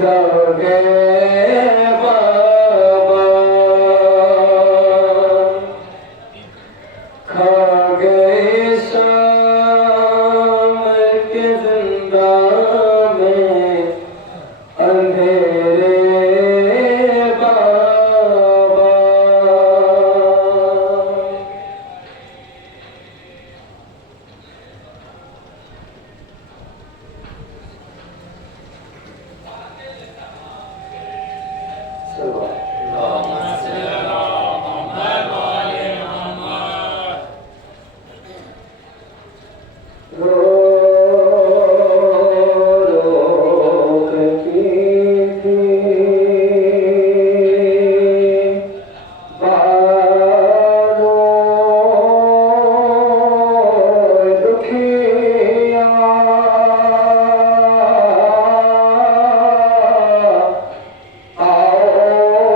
जागे बाबा खा गए शाम के जिंदा में अंधेरे बाबा। आओ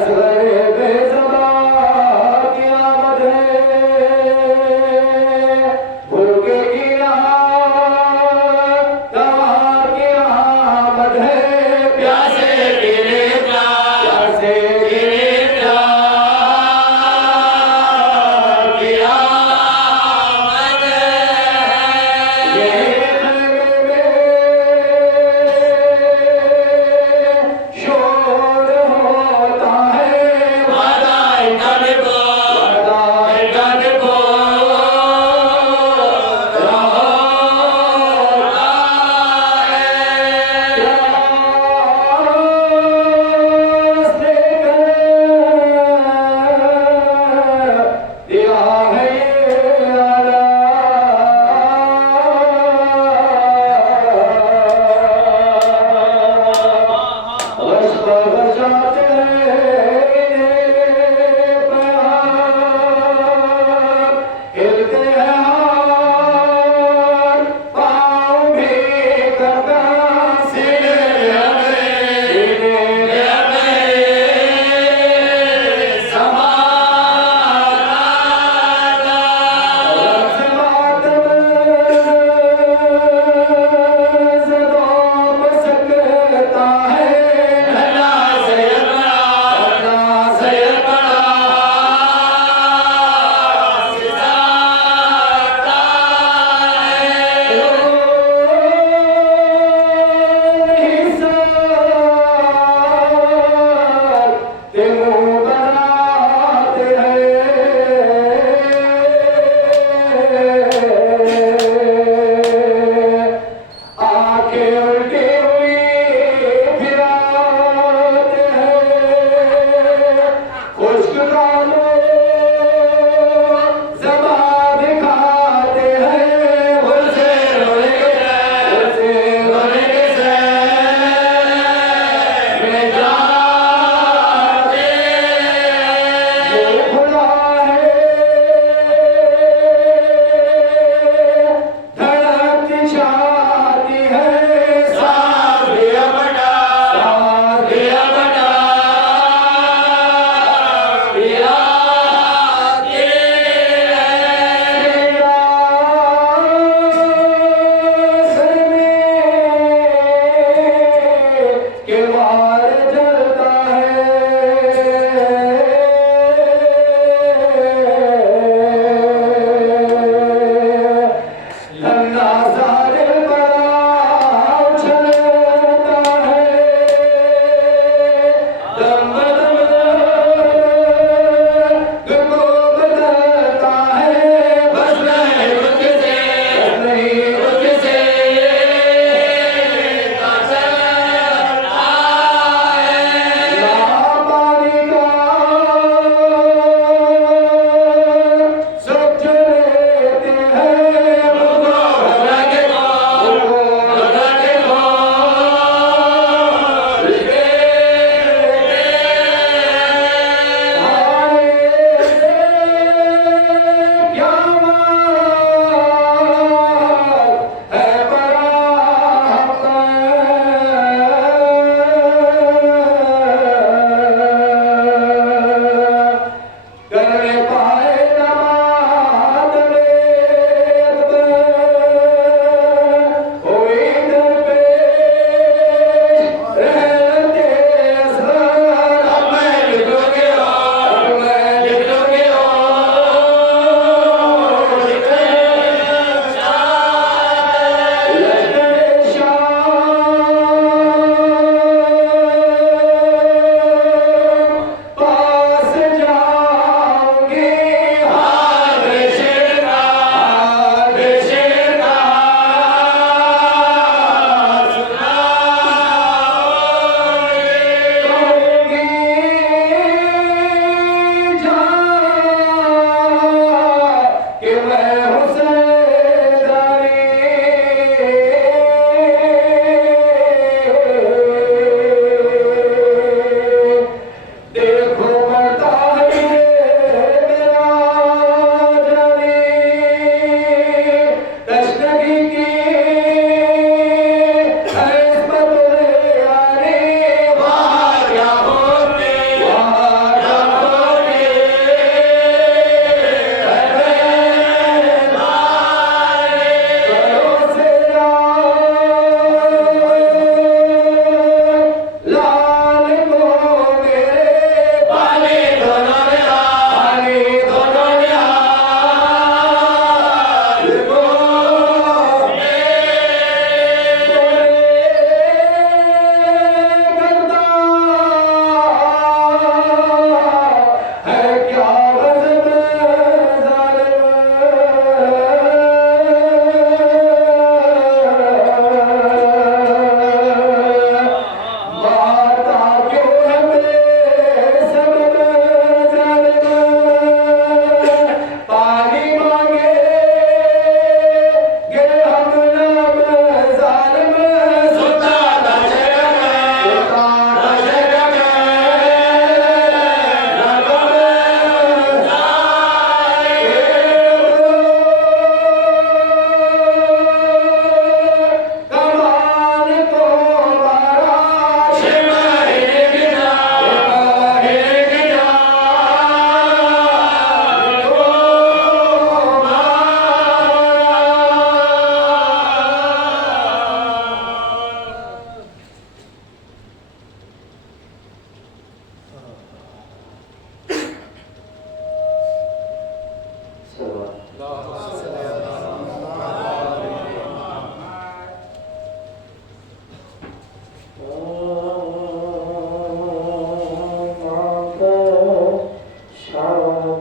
असगर बेज़ुबां की आमद है, भूखे की राहत दवा की आमद है, प्यासे की प्यास की प्यास की आमद है। ये खलक में शोर होता है, वादाए तन को प्यास लेकर दिया है ये आला। गश्त बजाते हैं पैगाम, हिलते हैं हाथ पाँव भी करता, सीने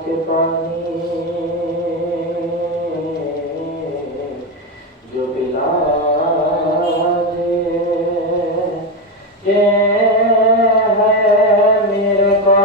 के पानी जो पिला दे ये है मेरे को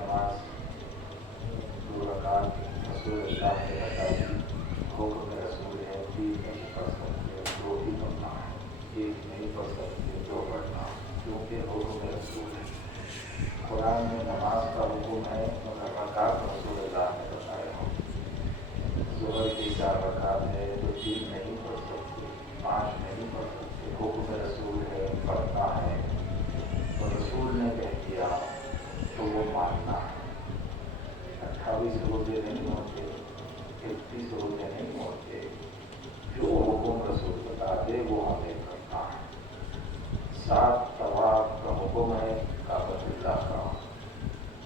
नमाज 2 रकात रसूलुल्लाह ने बताई, हुक्म रसूल है 3 नहीं पढ़ सकते, 2 ही पढ़ना है, 1 नहीं पढ़ सकते, 2 पढ़ना, क्योंकि हुक्म रसूल है। कुरान में नमाज का हुक्म है, मगर रकात रसूलुल्लाह ने बताया हो। ज़ुहर की 4 रकात है तो 3 नहीं पढ़ सकते, 5 नहीं पढ़ सकते, हुक्म रसूल है, पढ़ना है। तो रसूल ने कह दिया तो वो मानना है। 28 रोजे नहीं होते, 31 रोजे नहीं होते, जो हुक्म रसूल बता दे वो हमें करना है। 7 तवाफ का हुक्म है काबतुल्लाह का,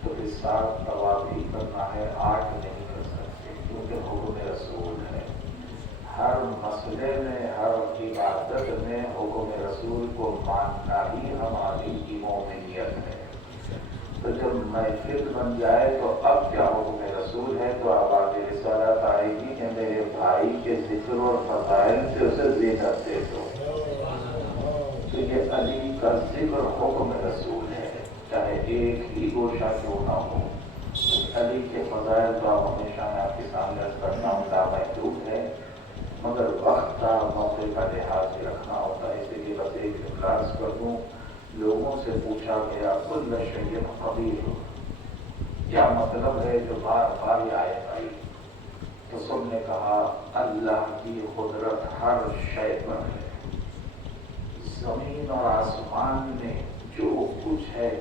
तो इस 7 तवाफ ही करना है, 8 नहीं कर सकते, क्योंकि हुक्म रसूल है। हर मसले में, हर इबादत में हुक्म रसूल को मानना ही हमारी मोमिनियत है। तो जब महफिल बन जाए तो अब क्या हुक्म रसूल है, तो अब आगे रिसालत आएगी कि मेरे भाई के जिक्र और फज़ाइल से उसे ज़ीनत दे दो। तो ये अली का जिक्र हुक्म रसूल है, चाहे एक ही गोशा क्यों ना हो। अली के फज़ाइल तो आप हमेशा मैं आपके सामने करना होता महदूद है, मगर वक्त का मौके का लिहाज से रखना होता है। इसलिए बस एक इखलास कर दूँ, लोगों से पूछा गया कुल्ल शैइन क़दीर, क्या मतलब है जो बार बार आयत आई, तो सबने कहा अल्लाह की कुदरत हर शय पर है। जमीन और आसमान में जो कुछ है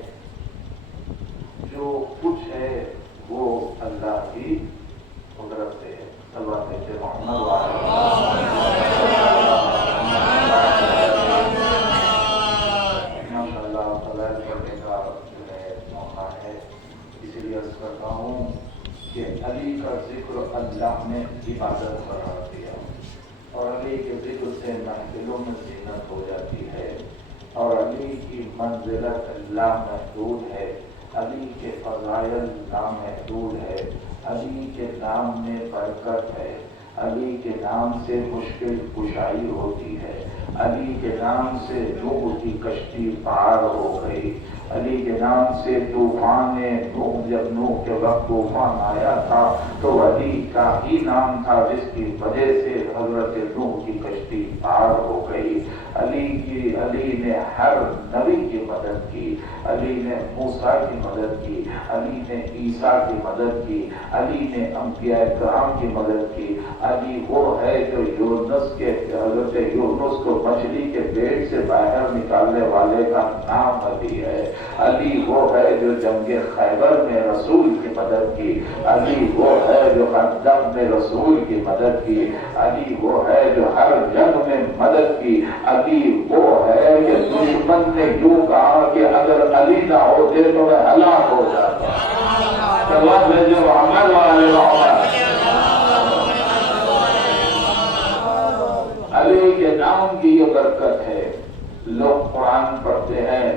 वो अल्लाह की कुदरत से है। सल्लल्लाहु अलैहि माशाअल्लाह फज़ाइल पढ़ने का जो है मौका है, इसीलिए अर्ज़ करता हूँ कि अली का जिक्र अल्लाह ने इबादत करार दिया, और अली के जिक्र से महफिलों में ज़ीनत हो जाती है, और अली की मंजिलत लामहदूद है, अली के फ़ज़ाइल लामहदूद है, अली के नाम में बरकत है, अली के नाम से मुश्किल कुशाई होती है, अली के नाम से नूह की कश्ती पार हो गई, अली के नाम से तूफान नूह, जब नूह के वक्त तूफान आया था तो अली का ही नाम था जिसकी वजह से हजरत नूह की कश्ती पार हो गई। अली ने हर नबी की मदद की, अली ने मूसा की मदद की, अली ने ईसा की मदद की, अली ने अंबिया किराम की मदद की। अली वो है जो हजरत यूनुस को मछली के पेट से बाहर निकालने वाले का नाम अली है। अली वो है जो जंगे खैबर में रसूल की मदद की, अली वो है जो खंदक में रसूल की मदद की, अली वो है जो हर जंग में मदद की, अली वो है कि दुश्मन ने यूं कहा कि अगर अली ना होते तो मैं हलाक हो जाता। अली के नाम की ये बरकत है। लोग कुरान पढ़ते हैं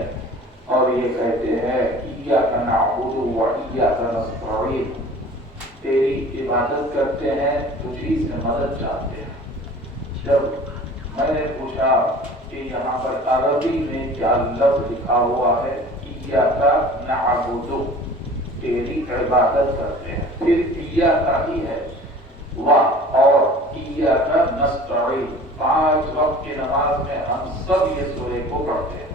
और ये कहते हैं इय्याका नअबुदु व इय्याका नस्तईन, तेरी इबादत करते हैं, तुझी से मदद चाहते हैं। जब मैंने पूछा कि यहाँ पर अरबी में क्या लफ्ज लिखा हुआ है, इय्याका नअबुदु, तेरी इबादत करते हैं, फिर इय्याका ही है वाह, और इय्याका नस्तईन, 5 वक्त की नमाज में हम सब ये सूरे को पढ़ते हैं।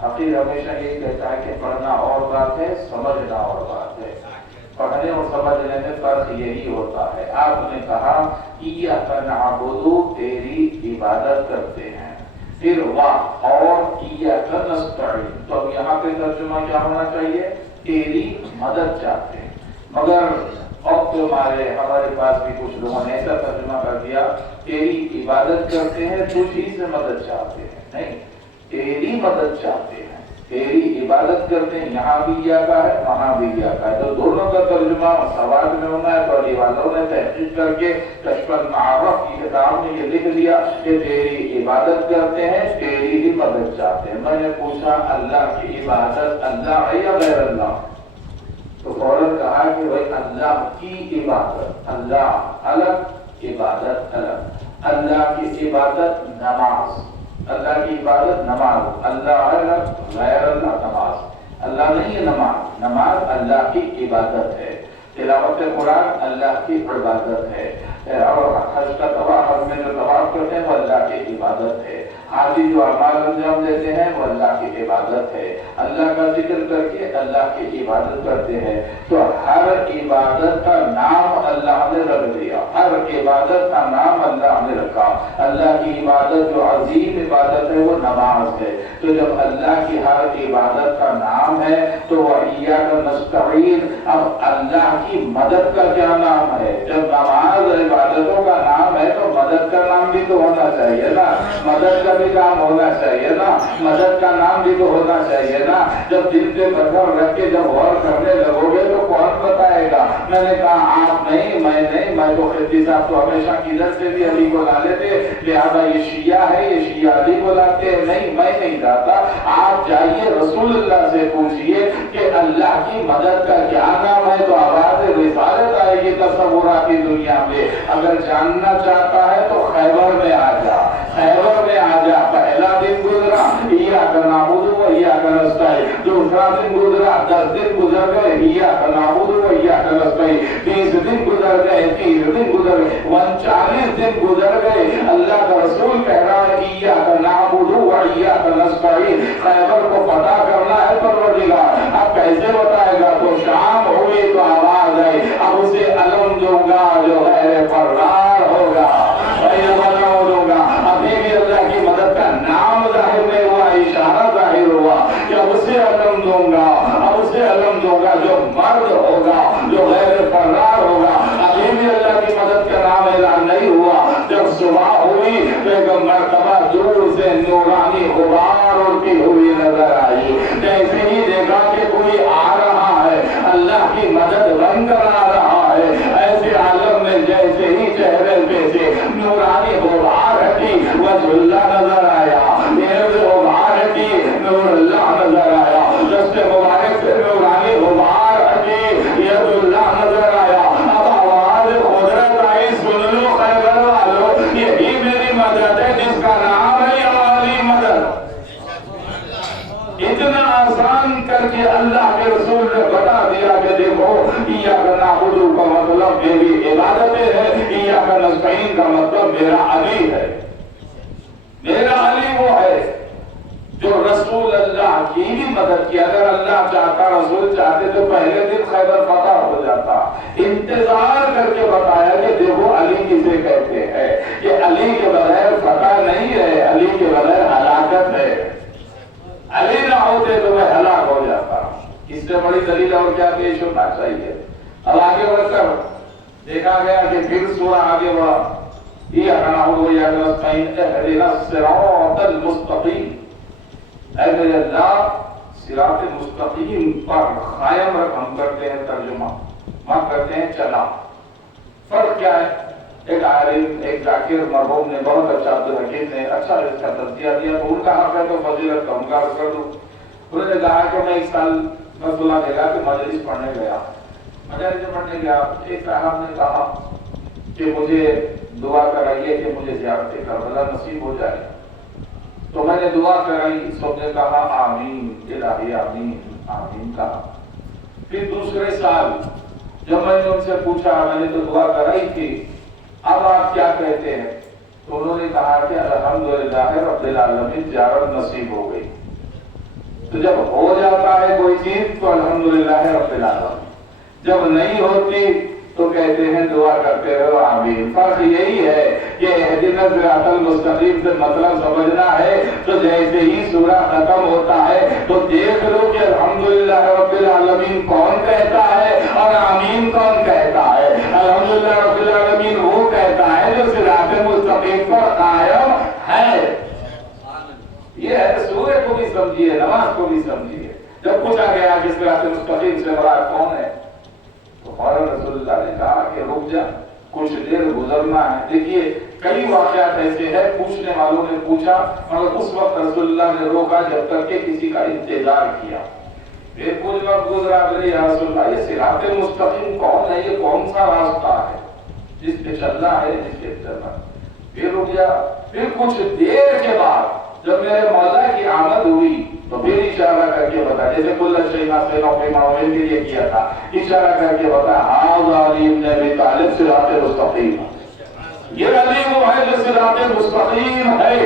हकीर हमेशा यही कहता है कि पढ़ना और बात है, समझना और बात है। पढ़ने और समझने में फर्क यही होता है। आपने कहा इय्याका नअबुदु, तेरी इबादत करते हैं, फिर वाह और इय्याका नस्तईन, तो अब यहाँ पे तर्जुमा क्या होना चाहिए, तेरी मदद चाहते हैं। मगर अब तो हमारे पास भी कुछ लोगों ने ऐसा तर्जुमा कर दिया, तेरी इबादत करते हैं, तुझी से मदद चाहते हैं। नहीं, तेरी मदद चाहते हैं, तेरी इबादत करते हैं, यहाँ भी इय्याका है, वहां भी इय्याका है। तो दोनों का तर्जुमा सवाल में होना है। तो अली वालों ने तहकीक करके कश्फुल मारूफ की किताब में ये लिख दिया कि तेरी इबादत करते हैं, तेरी ही मदद चाहते हैं। मैंने पूछा अल्लाह की इबादत अल्लाह है या गैर अल्लाह, तो फौरन कहा कि भाई अल्लाह की इबादत, अल्लाह अलग, इबादत अलग। अल्लाह की इबादत नमाज, अल्लाह की इबादत नमाज, अल्लाह अलग, गैर अल्लाह नमाज। अल्लाह नहीं है नमाज, नमाज अल्लाह की इबादत है, तिलावत कुरान अल्लाह की इबादत है, और हज का तवाफ, हज में जो तवाफ करते हैं वो अल्लाह की इबादत है, हाजी जो अमाल अंजाम देते हैं वो अल्लाह की इबादत है, अल्लाह का जिक्र करके अल्लाह की इबादत करते हैं। तो हर इबादत का नाम अल्लाह ने रख दिया, हर इबादत का नाम अल्लाह ने रखा। अल्लाह की इबादत जो अजीम इबादत है वो नमाज है। तो जब अल्लाह की हर इबादत का नाम है तो इय्याका नस्तईन, अब अल्लाह की मदद का क्या नाम है? जब नमाज इबादतों का नाम है तो मदद का नाम भी तो होना चाहिए ना, मदद का भी काम होना चाहिए ना, मदद का नाम भी तो होना चाहिए ना। जब दिल पे पत्थर रख के जब गौर करने लगोगे तो कौन बताएगा? मैंने कहा आप नहीं, मैं नहीं, मैं तो खिदमत साहब तो हमेशा किधर से भी अली को ला लेते, लिहाजा ये शिया है, ये शिया अली को लाते हैं। नहीं, मैं नहीं लाता। आप जाइए रसूलुल्लाह से पूछिए कि अल्लाह की मदद का क्या नाम है, तो आवाज रिसालत आएगी तस्वुराती दुनिया में। अगर जानना चाहता है तो खैबर में आ जा, खैबर में आ जा। पहला दिन गुजरा इय्याका नअबुदु व इय्याका नस्तईन, दूसरा दिन गुजरा, 10 दिन गुजर गए इय्याका नअबुदु व इय्याका नस्तईन, 30 दिन गुजर गए, 30 दिन गुजर गए, 39 दिन गुजर गए। अल्लाह का रसूल कह रहा है इय्याका नअबुदु व इय्याका नस्तईन। खैबर को पता करना है परवरदिगार, अब कैसे बताएगा? तो शाम हुई तो आवाज आई, अब उसे अलम दूंगा जो है फर्रार होगा, दूंगा। अभी भी अल्लाह की मदद का नाम जाहिर नहीं हुआ, इशारा जाहिर हुआ कि अब उसे अलम दूंगा, अब उसे अलम दूंगा जो मर्द होगा, जो गैर फर्रार होगा। अभी भी अल्लाह की मदद का नाम ऐलान नहीं हुआ। जब सुबह हुई तो एक मर्तबा दूर से नूरानी गुबार उड़ती हुई नजर आई। जैसे ही देखा कि कोई आ रहा है, अल्लाह की मदद बनकर आ रहा है, ऐसे आलम में जैसे ही चेहरे पे से नूरानी गुबार हटी, वजहुल्लाह नजर आया, गुबार हटी, नूरुल्लाह नजर आया, दस्ते मुबारक से नूरानी गुबार हटी, यदुल्लाह नजर आया। अब आवाज कुदरत आई, सुन लो खैबर वालों, यही मेरी मदद है जिसका नाम है या अली मदद। इतना आसान करके अल्लाह के रसूल ने बता दिया कि देखो इय्याका नअबुदु का मतलब मेरी इबादतें है, इय्याका नस्तईन का मतलब मेरा अली है। मेरा अली वो है जो रसूल अल्लाह की भी मदद की। अगर अल्लाह चाहता, रसूल चाहते तो पहले दिन खैबर फतह हो जाता। इंतजार करके बताया कि देखो अली किसे कहते हैं, कि अली के बगैर फतह नहीं है, अली के बगैर हलाकत है। अली ना होते तो वह हलाक हो जाता। इससे बड़ी दलील और क्या पेश होना चाहिए? अब आगे बढ़कर देखा गया कि फिर सूरह आगे बढ़ा, इय्याका नअबुदु व इय्याका नस्तईन इहदिनस सिरातल मुस्तकीम। ऐ मेरे अल्लाह, सिरात मुस्तकीम पर कायम रख। हम करते हैं तर्जुमा, हम करते हैं चला। फर्क क्या है? एक आलिम, एक जाकिर मरहूम ने बहुत अच्छा, अब्दुल हकीम ने अच्छा इसका तज़किया दिया, तो उनका हक है तो फजीलत का उनका कर दो। उन्होंने कहा कि मैं इस साल मसला देगा कि मजलिस पढ़ने गया, मजलिस पढ़ने गया, एक साहब ने कहा कि मुझे दुआ कराइए कि मुझे ज़ियारत करबला नसीब हो जाए। तो मैंने दुआ कराई, सबने कहा आमीन, इलाही आमीन, आमीन कहा। फिर दूसरे साल जब मैंने उनसे पूछा, मैंने तो दुआ कराई थी, अब आप क्या कहते हैं? तो उन्होंने कहा कि अल्हम्दुलिल्लाह रब्बिल आलमीन, ज़ियारत नसीब हो गई। तो जब हो जाता है कोई चीज तो अल्हम्दुलिल्लाह रब्बिल आलमीन, जब नहीं होती तो कहते हैं दुआ करते रहो आमीन। फर्क यही है कि इहदिनस सिरातल मुस्तकीम से मतलब समझना है तो जैसे ही सूरा खत्म होता है तो देख लो कि अल्हम्दुलिल्लाह रब्बिल आलमीन कौन कहता है और आमीन कौन कहता है। अल्हम्दुलिल्लाह रब्बिल आलमीन वो कहता है जो सिरातल मुस्तकीम पर कायम है। ये है, सूरे को भी समझिए, नमाज को भी समझिए। जब पूछा गया कि सिरातल मुस्तकीम से मुराद कौन है, तो फौरन रसूलुल्लाह ने कहा कि रुक जा, कुछ देर गुजरना है। देखिए कई वाकयात ऐसे हैं, पूछने वालों ने पूछा मगर उस वक्त रसूलुल्लाह ने रोका जब तक के किसी का इंतजार किया। फिर कुछ वक्त गुजरा, या रसूलुल्लाह ये सिरातल मुस्तकीम कौन है, ये कौन सा रास्ता है जिस पे चलना है, जिसके चलना। फिर रुक जा, फिर कुछ देर के बाद जब मेरे मौला की आमद हुई तो फिर इशारा करके बता, जैसे कुल्ल शैना से के लिए किया था, इशारा करके बता, हाज़ा अली इब्न अबी तालिब सिराते मुस्तकीम, ये अली वो है जो सिराते मुस्तकीम है,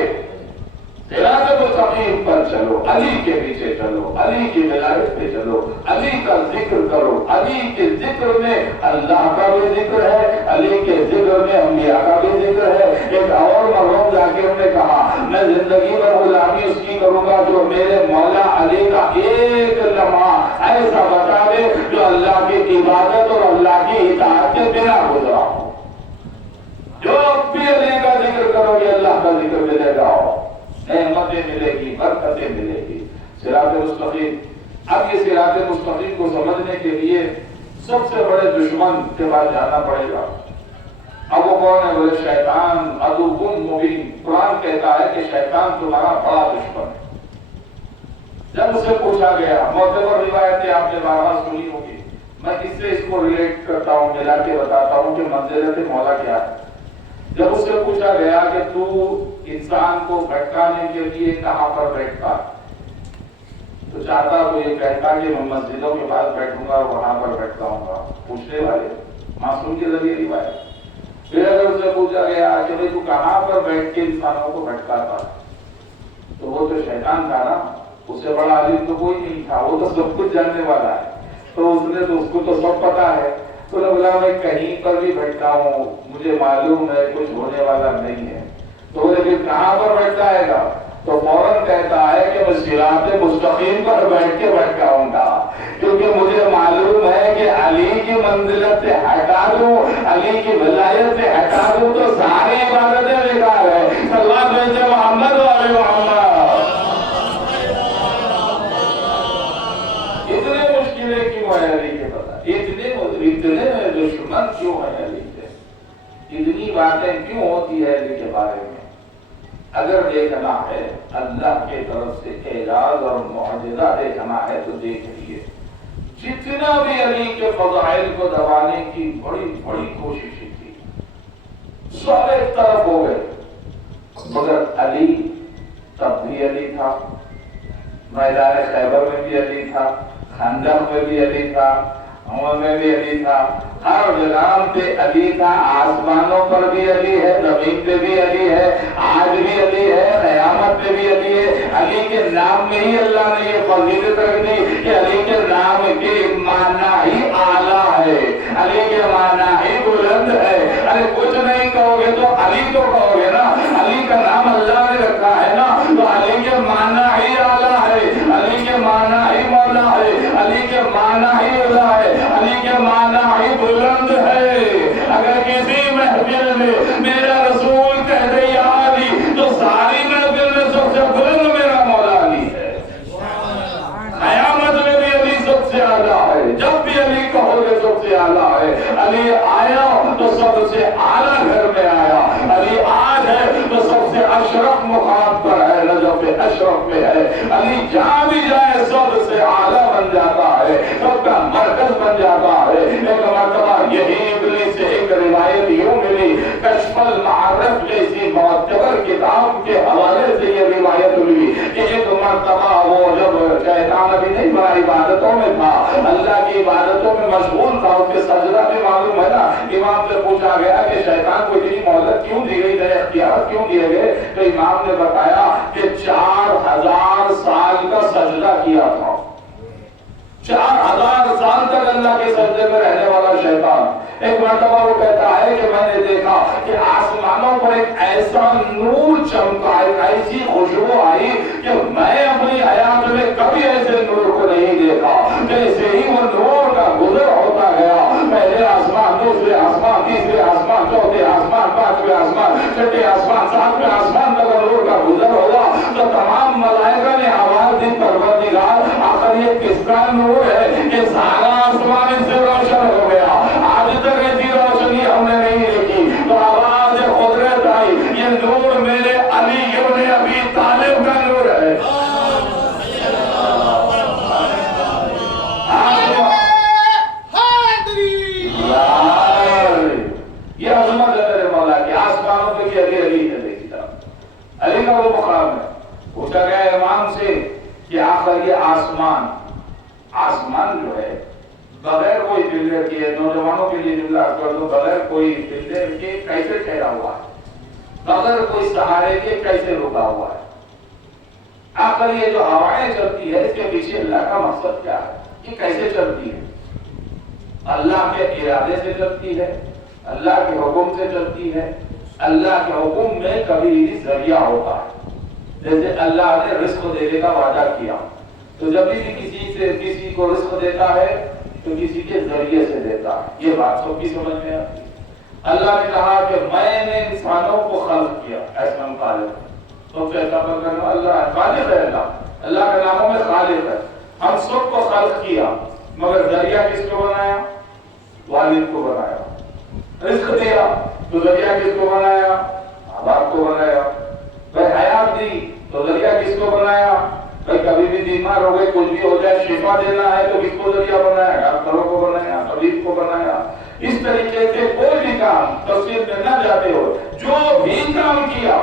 सिराते मुस्तकीम पर चलो, अली के पीछे चलो, अली की विलायत पे चलो, अली का जिक्र करो, अली के जिक्र में अल्लाह का भी जिक्र है, अली के जिक्र में अंबिया का भी जिक्र है। एक और मरहूम जाके उन्होंने कहा, मैं जिंदगी में गुलामी उसकी करूंगा जो मेरे मौला अली का एक लम्हा ऐसा बता दे जो अल्लाह की इबादत और अल्लाह की इताअत के बिना गुजरा हो। जो भी अली का जिक्र करोगे अल्लाह का जिक्र मिलेगा, नेमतें मिलेगी, बरकतें मिलेगी। सिराते मुस्तकीम। अब ये सिराते मुस्तकीम को समझने के लिए सबसे बड़े दुश्मन के पास जाना पड़ेगा। अब वो कौन है? बोले शैतान, अदुव्वुन मुबीन। कुरान कहता है कि शैतान तुम्हारा बड़ा दुश्मन है। जब उसे पूछा गया, मोतबर रिवायतें आपने बार-बार सुनी होगी, मैं किससे इसको रिलेट करता हूँ, मिला के बताता हूँ कि मंजिलत मौला क्या है। जब उससे पूछा गया कि तू इंसान को भटकाने के लिए कहां पर बैठता, तो चाहता तो ये कहता कि मैं मस्जिदों के पास बैठूंगा और वहां पर बैठता हूँ। पूछने वाले मासूम के जरिए रिवायत। फिर अगर उससे पूछा गया कि भाई तू कहां पर बैठ के इंसानों को भटकाता, तो वो तो शैतान था ना, उससे बड़ा आलिम तो कोई नहीं था, वो तो सब कुछ जानने वाला है, तो उसने तो उसको तो सब पता है। तो बोला मैं कहीं पर भी बैठता हूँ, मुझे मालूम है कुछ होने वाला नहीं है। तो बोले फिर कहां पर बैठता है? तो फौरन कहता है कि मैं सिराते मुस्तकीम पर बैठ के भटकाऊंगा, क्योंकि मुझे मालूम है कि अली की मंजिलत से हटा दूं, अली की विलायत से हटा दूं तो सारी इबादतें बेकार है। सल्लल्लाहु अलैहि मोहम्मद वाले मोहम्मद। इतनी मुश्किलें क्यों है अली के पता, इतने दुश्मन क्यों है अली के, इतनी बातें क्यों होती है अली के बारे में? अगर देखना है अल्लाह के तरफ से एजाज और मुअजिजा देखना है तो देख लीजिए, जितना भी अली के फज़ाइल को दबाने की बड़ी बड़ी कोशिशें की, सब एक तरफ हो गए, मगर अली तब भी अली था, मैदान खैबर में भी अली था, खंदक में भी अली था, उमर में भी अली था, हर जगह पे अली था। आसमानों पर भी अली है, जमीन पे भी अली है, आज भी अली है, क़यामत में भी अली है। अली के नाम में ही अल्लाह ने ये फजीलत रख दी कि अली के नाम के माना ही आला है, अली के माना ही बुलंद है। अरे कुछ नहीं कहोगे तो अली तो कहोगे ना, अली का नाम अल्लाह ने रखा है ना, तो अली के माना ही आला है, अली के माना ही मौला है, अली के माना ही अल्लाह है, अली के माना ही बुलंद है। अगर किसी महफिल में मेरा रसूल कह दे या अली, तो सारी महफिल में सबसे बुलंद मेरा मौला अली है। क़यामत में भी अली सबसे आला है, जब भी अली कहोगे सबसे आला है। अली आया तो सबसे आला घर में आया, अली आज है तो सबसे अशरफ मुकाम पर है, नजफ अशरफ में है। अली जहां भी जाए सबसे आला बन जाता है, सबका मरकज बन जाता है। एक मर्तबा यही इब्लीस से एक रिवायत यूं मिली, कश्फुल मारिफ जैसी मुअतबर किताब के हवाले से ये रिवायत मिली कि एक मर्तबा वो जब शैतान अभी नहीं बड़ा इबादतों में था, अल्लाह की इबादतों में मशगूल था, उसके सजदा में मालूम है ना, इमाम से पूछा गया कि शैतान को इतनी मोहलत क्यों दी गई, इख्तियार क्यों दिए गए? तो इमाम ने बताया कि 4000 साल का सजदा किया था, 4000 साल तक अल्लाह के सजदे में रहने वाला शैतान। एक मर्तबा वो कहता है कि मैंने देखा कि आसमानों पर एक ऐसा नूर चमका, एक ऐसी खुशबू आई कि मैं अपनी हयात में कभी ऐसे नूर को नहीं देखा। जैसे ही वो नूर का गुजर होता गया, पहले आसमान, दूसरे आसमान, तीसरे आसमान, चौथे आसमान, पांचवें आसमान, छठे आसमान, सातवें आसमान तक नूर का गुजर होगा तो तमाम मलाइका ने आवाज दी, परवरदिगार आखिर ये किसका नूर है कि सारा आसमान इससे रोशन हो गया, आज तक ऐसी रोशनी हमने नहीं देखी। तो आवाज कुदरत आई, ये नूर मेरे अली इब्न अबी तालिब का नूर है। ये अजमत है मेरे मौला की, आसमानों पे भी अली अली है। देखिए अली का वो मुकाम है, बगैर कोई पिल्लर के, नौजवानों के लिए जुमला कर दो, बगैर कोई पिल्लर के कैसे ठहरा हुआ है, बगैर कोई सहारे के कैसे रुका हुआ है। आखिर ये जो हवाएं चलती है इसके पीछे अल्लाह का मकसद क्या है, ये कैसे चलती है? अल्लाह के इरादे से चलती है, अल्लाह के हुक्म से चलती है। अल्लाह के हुक्म में कभी जरिया होता है, जैसे अल्लाह ने रिस्क देने का वादा किया, तो जब भी किसी को रिस्क देता है तो किसी के जरिए से देता है। ये बात सबकी समझ में आती है। अल्लाह ने कहा कि मैंने इंसानों को खल्क किया, ऐसा हम खालिक, तो कैसा करना, अल्लाह खालिक है, अल्लाह के नामों में खालिक है। हम सबको खल्क किया, मगर जरिया किसको बनाया? वालिद को बनाया। रिस्क दिया तो जरिया किसको बनाया? बाप को बनाया। भाई हयात दी तो जरिया किसको बनाया? भाई कभी भी बीमार हो गए, कुछ भी हो जाए, शिफा देना है तो किसको जरिया बनाया? डॉक्टरों को बनाया, तबीब को बनाया। इस तरीके से कोई भी काम तफसील में न जाते हो, जो भी काम किया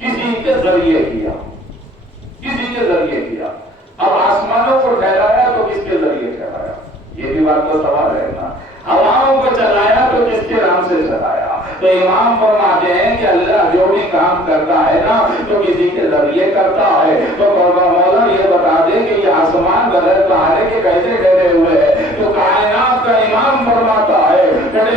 किसी के जरिए किया, किसी के जरिए किया। अब आसमानों को ठहराया तो किसके जरिए ठहराया? ये भी बात तो सवाल है ना। हवाओं को चलाया तो किसके नाम से चलाया? तो इमाम फरमाते हैं कि अल्लाह जो भी काम करता है ना तो किसी के जरिए करता है। तो मौला ये बता दे कि ये आसमान बगैर सहारे के कैसे ठहरे हुए हैं? तो कायनात का इमाम फरमाता है,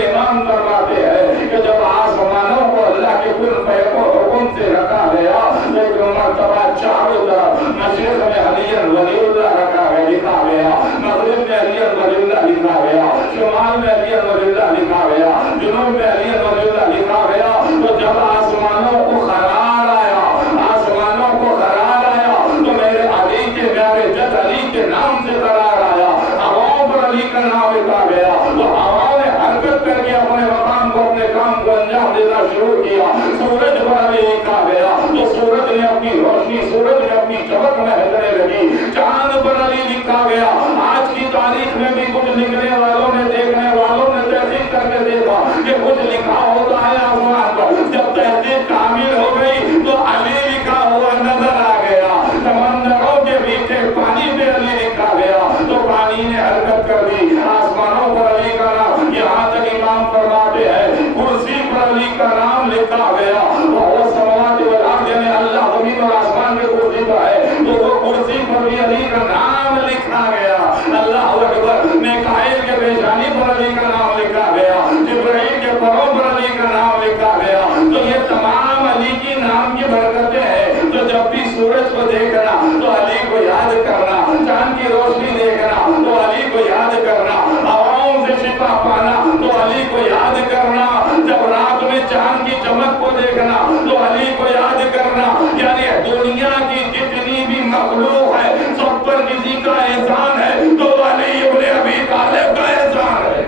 इमाम फरमाते हैं कि जब आसमानों को अल्लाह के हुक्म से रखा गया तो एक मर्तबा चारों तरफ मशरिक में अलीयन वलीउल्लाह रखा गया, लिखा गया, मगरिब में अलीयन वलीउल्लाह लिखा गया, शुमाल में अलीयन वलीउल्लाह लिखा गया, जुनूब में अलीयन वलीउल्लाह लिखा गया। तो जब आसमानों को करार आया, आसमानों को करार आया तो मेरे अली के, मेरे जद अली के नाम से करार आया। हवाओं पर अली का नाम लिखा गया, तो हवाओं ने हरकत करके अपने मकाम को, अपने काम को अंजाम देना शुरू किया। सूरज पर अली लिखा गया तो सूरज ने अपनी रोशनी, सूरज ने अपनी चमक महकने लगी। चांद पर अली लिखा गया। आज की तारीख में भी कुछ लिखने वालों ने, देखने वालों ने तहकीक करके देखा कि कुछ लिखा होता है आसमान पर। जब तहकीक कामिल हो गई तो अली लिखा हुआ नजर आ गया। समंदरों के बीच पानी में अली लिखा गया तो पानी ने हरकत कर दी। आसमानों पर अली का नाम, यहाँ तक इमाम फरमाते हैं कुर्सी पर अली का नाम लिखा गया। वो समावात वल अर्ज़ में अल्लाह जमीन और आसमान के कुर्सी पर है तो वो कुर्सी पर भी अली का नाम लिखा गया। अल्लाह अकबर। मिकाईल के पेशानी पर अली का नाम लिखा गया, जिब्राइल के पैरों पर अली का नाम लिखा गया। तो ये तमाम अली की नाम की बरकतें हैं। तो जब भी सूरज को देखना तो अली को याद करना, चांद की रोशनी देखना तो अली को याद करना, हवाओं से शिफा पाना तो अली को याद करना, जब रात में चांद की चमक को देखना तो अली को याद करना। यानी दुनिया की जितनी भी मखलूक है सब पर किसी का एहसान है तो अली इब्ने अबी तालिब का एहसान है।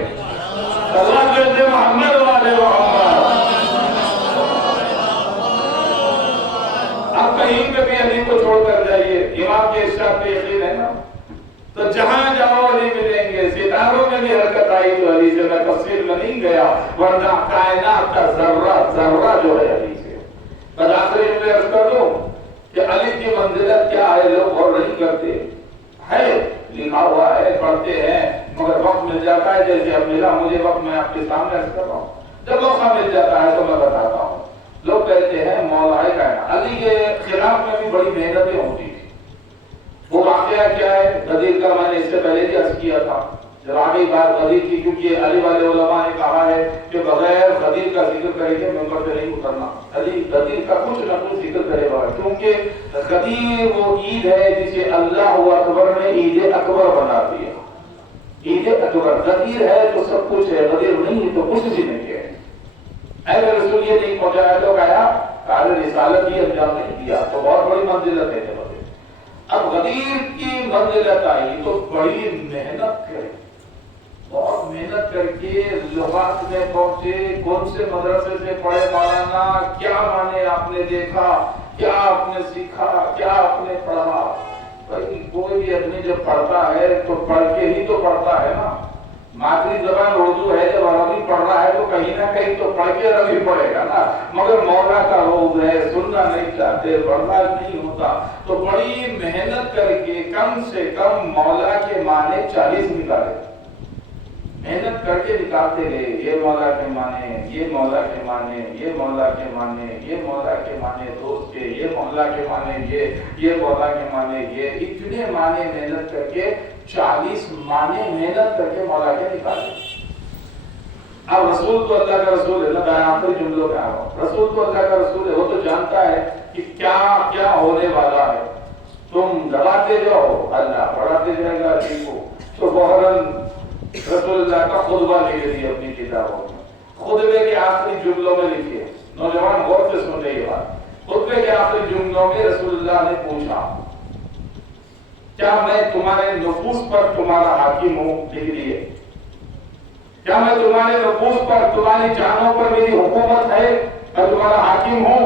सल्लल्लाहु अलैहि मोहम्मद वाले मोहम्मद। अब कहीं पे भी अली को छोड़कर जाइए, इमाम के इरशाद पे यकीन है ना, तो जहां जाओ अली मिलेंगे। सितारों में भी हरकत आई तो अली से, मैं तफसील में नहीं गया, वरना कायनात का जर्रा जर्रा जो है अली से। बस आखिरी में अर्ज कर दूं कि अली की मंजिलत क्या है, लोग गौर नहीं करते है। लिखा हुआ है, पढ़ते हैं, मगर वक्त मिल जाता है, जैसे अब मिला मुझे वक्त, मैं आपके सामने अर्ज कर रहा हूँ। जब मौका मिल जाता है तो मैं बताता हूँ। लोग कहते हैं मौलाए का अली के खिलाफ में भी बड़ी मेहनतें होती थी। वो वाकया क्या है गदीर का, मैंने इससे पहले भी अर्ज किया था। जब आगे बात गदीर की, क्योंकि अली वाले उलमा ने कहा है कि बगैर गदीर का जिक्र करेंगे मेंबर पे नहीं उतरना। अली गदीर का कुछ न कुछ जिक्र करेगा, क्योंकि गदीर वो ईद है जिसे अल्लाह अकबर ने ईद अकबर बना दिया। ईद अकबर गदीर है तो सब कुछ है, गदीर नहीं है तो कुछ भी नहीं है। अगर रसूल ये नहीं पहुंचाया तो आया कार्य रिसालत ही अंजाम नहीं दिया, तो बहुत बड़ी मंजिलत है। अब गदीर की मंजिलत आई तो बड़ी मेहनत करी, बहुत मेहनत करके लुगात में पहुंचे। कौन से मदरसे से पढ़े मौलाना, क्या माने आपने देखा, क्या आपने सीखा, क्या आपने पढ़ा। भाई कोई भी आदमी जब पढ़ता है तो पढ़ के ही तो पढ़ता है ना। मातृ जबान उर्दू है, जब अरबी पढ़ रहा है तो कहीं ना कहीं तो पढ़ के रवि पड़ेगा ना, मगर मौला का रोज है, सुनना नहीं चाहते, बर्दाश्त नहीं होता, तो बड़ी मेहनत करके कम से कम मौला के माने 40 निकाले, मेहनत करके निकालते रहे, ये मौला के माने, ये मौला के माने, ये मौला के माने, ये मौला के माने दोस्त के, ये मौला के माने, ये मौला के माने, ये इतने माने मेहनत करके 40 माने मेहनत करके मौला के निकाले। अब रसूल तो अल्लाह का रसूल है ना, मैं आखिरी जुमलों में आ रहा हूँ, रसूल तो अल्लाह का रसूल है, वो तो जानता है कि क्या क्या होने वाला है। तुम दबाते जाओ, अल्लाह बढ़ाते जाएगा दिल को। तो बहरन रसूलुल्लाह का खुतबा लिख दिए अपनी किताबों में, खुतबे के आखिरी जुमलों में लिखिए, नौजवान गौर से सुन रही बात, खुतबे के आखिरी जुमलों में रसूलुल्लाह ने पूछा, क्या मैं तुम्हारे नफूस पर तुम्हारा हाकिम हूं? लिख दिए। क्या मैं तुम्हारे नफूस पर, तुम्हारी जानों पर मेरी हुकूमत है, मैं तुम्हारा हाकिम हूं?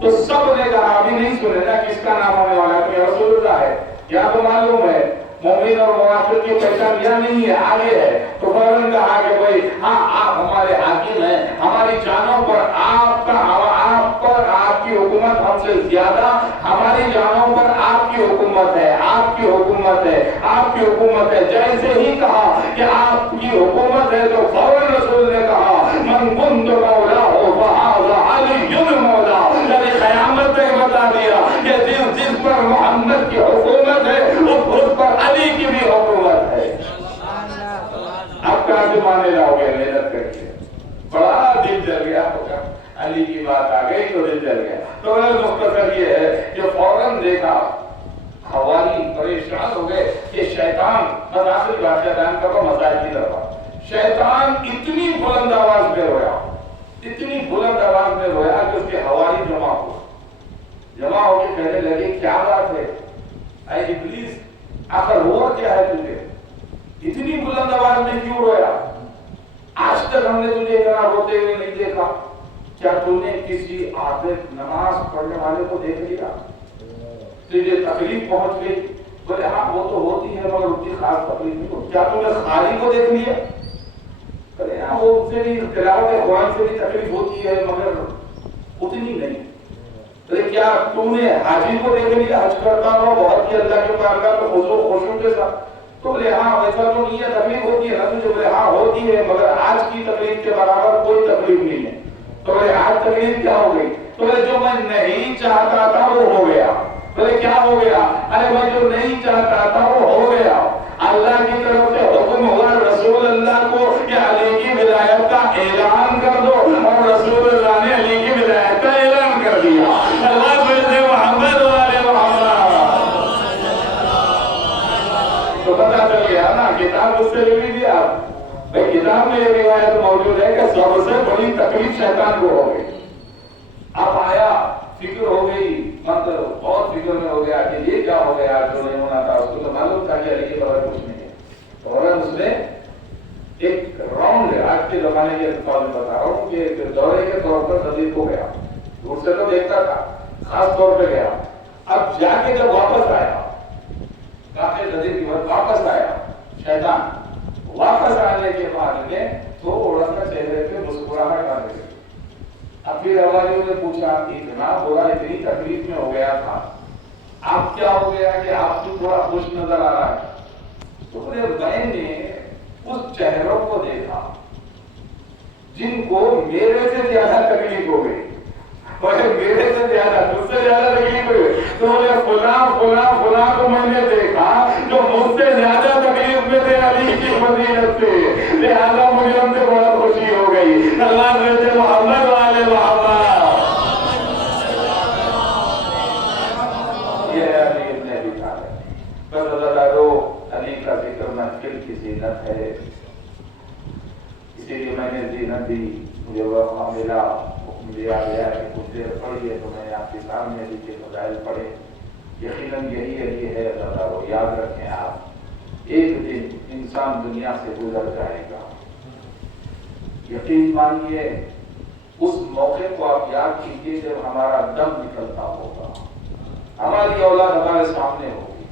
तो सब ने कहा, अभी नहीं सुने ना किसका नाम होने वाला है, रसूलुल्लाह है, क्या तो मालूम है मोमिन और मुनाफिक की पहचान यह नहीं है, आगे है। तो फौरन कहा कि भाई हाँ आप हमारे हाकिम हैं, हमारी जानों पर आपका, आप पर आपकी हुकूमत हमसे ज्यादा, हमारी जानों पर आपकी हुकूमत है, आपकी हुकूमत है, आपकी हुकूमत है। जैसे ही कहा कि आपकी हुकूमत है तो फौरन रसूल ने कहा, मन कुंत मौला हो फहाज़ा अलीयुन मौला, यानी क़यामत तक बता दिया कि जिस पर मोहम्मद की हुकूमत है उस पर अली की भी हुकूमत है। आप कहां से माने लाओगे मेहनत करके, बड़ा दिल जल गया होगा, अली की बात आ गई तो दिल जल गया। तो मुख्तसर ये है कि फौरन देखा हवारी परेशान हो गए कि शैतान, बस आखिरी बात शैतान का मजाक की तरफ, शैतान इतनी बुलंद आवाज में रोया, इतनी बुलंद आवाज में रोया कि उसके हवारी जमा होकर कहने लगे, क्या बात है ऐ इब्लीस, आखिर हुआ क्या है तुझे, इतनी बुलंद आवाज में क्यों रोया? आज तक हमने तुझे इतना रोते हुए नहीं देखा, क्या तूने किसी आबिद नमाज पढ़ने वाले को देख लिया, तुझे तकलीफ पहुंच गई? बोले हाँ वो तो होती है मगर उतनी खास तकलीफ नहीं होती। क्या तूने खारी को देख लिया? बोले हाँ वो उससे भी, तिलावत कुरान से भी तकलीफ होती है मगर उतनी नहीं। बोले क्या तूने हाजी को देख लिया, हज करता हो बहुत ही अल्लाह के बारगाह में खुशू के साथ? तो बोले हाँ वैसा तो नहीं है, तकलीफ होती है ना तुझे? बोले हाँ होती है मगर आज की तकलीफ के बराबर कोई तकलीफ नहीं है। तो बोले आज तकलीफ क्या हो गई? तो बोले जो मैं नहीं चाहता था वो हो गया। बोले क्या हो गया? अरे मैं जो नहीं चाहता था वो हो गया। अल्लाह की तरफ से हुक्म हुआ रसूल अल्लाह को कि अली की विलायत का ऐलान कर दो, और रसूल अल्लाह ने अली की विलायत का ऐलान कर दिया। अल्लाह मोहम्मद वाले मोहम्मद, तो पता चल गया ना, किताब उससे ले लीजिए आप भाई, किताब में ये रिवायत मौजूद है कि सबसे बड़ी तकलीफ शैतान को हो गई। अब आया, फिक्र हो गई, मतलब बहुत फिक्र में हो गया कि ये क्या हो गया जो नहीं होना था। उसको तो मालूम था कि अली के बगैर कुछ नहीं है। तो और उसने एक राउंड, आज के जमाने के तौर में बता रहा हूँ कि दौरे के तौर पर नदी को गया, दूर से तो देखता था, खास तौर पे गया। अब जाके जब वापस आया, काफी नदी की वक्त वापस आया, शैतान वापस आने के बाद में थोड़ा सा चेहरे पे मुस्कुराहट आ गई। अब फिर हवारियों ने पूछा, इतना बुरा, इतनी तकलीफ में हो गया था, आप क्या हो गया कि आप तो थोड़ा खुश नजर आ रहा है? तो मैंने उस चेहरों को देखा जिनको मेरे से ज्यादा तकलीफ हो गई, मेरे से ज्यादा, मुझसे ज्यादा तकलीफ हो गई। तो फुला को मैंने देखा जो मुझसे ज्यादा तकलीफ में थे अली की फजीलत से, लिहाजा मुझे उनसे बहुत खुशी हो गई। अल्लाह से मोहम्मद वाले मोहम्मद, ये अली इब्न अबी तालिब, बस अल्लाह अली का जिक्र महफिल की ज़ीनत है, इसीलिए मैंने ज़ीनत दी। मुझे वह मिला, हुक्म दिया गया कि कुछ देर पढ़िए, तो मैंने आपके सामने अली के फज़ाइल पढ़े। यकीनन यही अली है, अल्लाह वो याद रखें आप, एक दिन इंसान दुनिया से गुजर जाएगा, यकीन मानिए। उस मौके को आप याद कीजिए जब हमारा दम निकलता होगा, हमारी औलाद हमारे सामने होगी,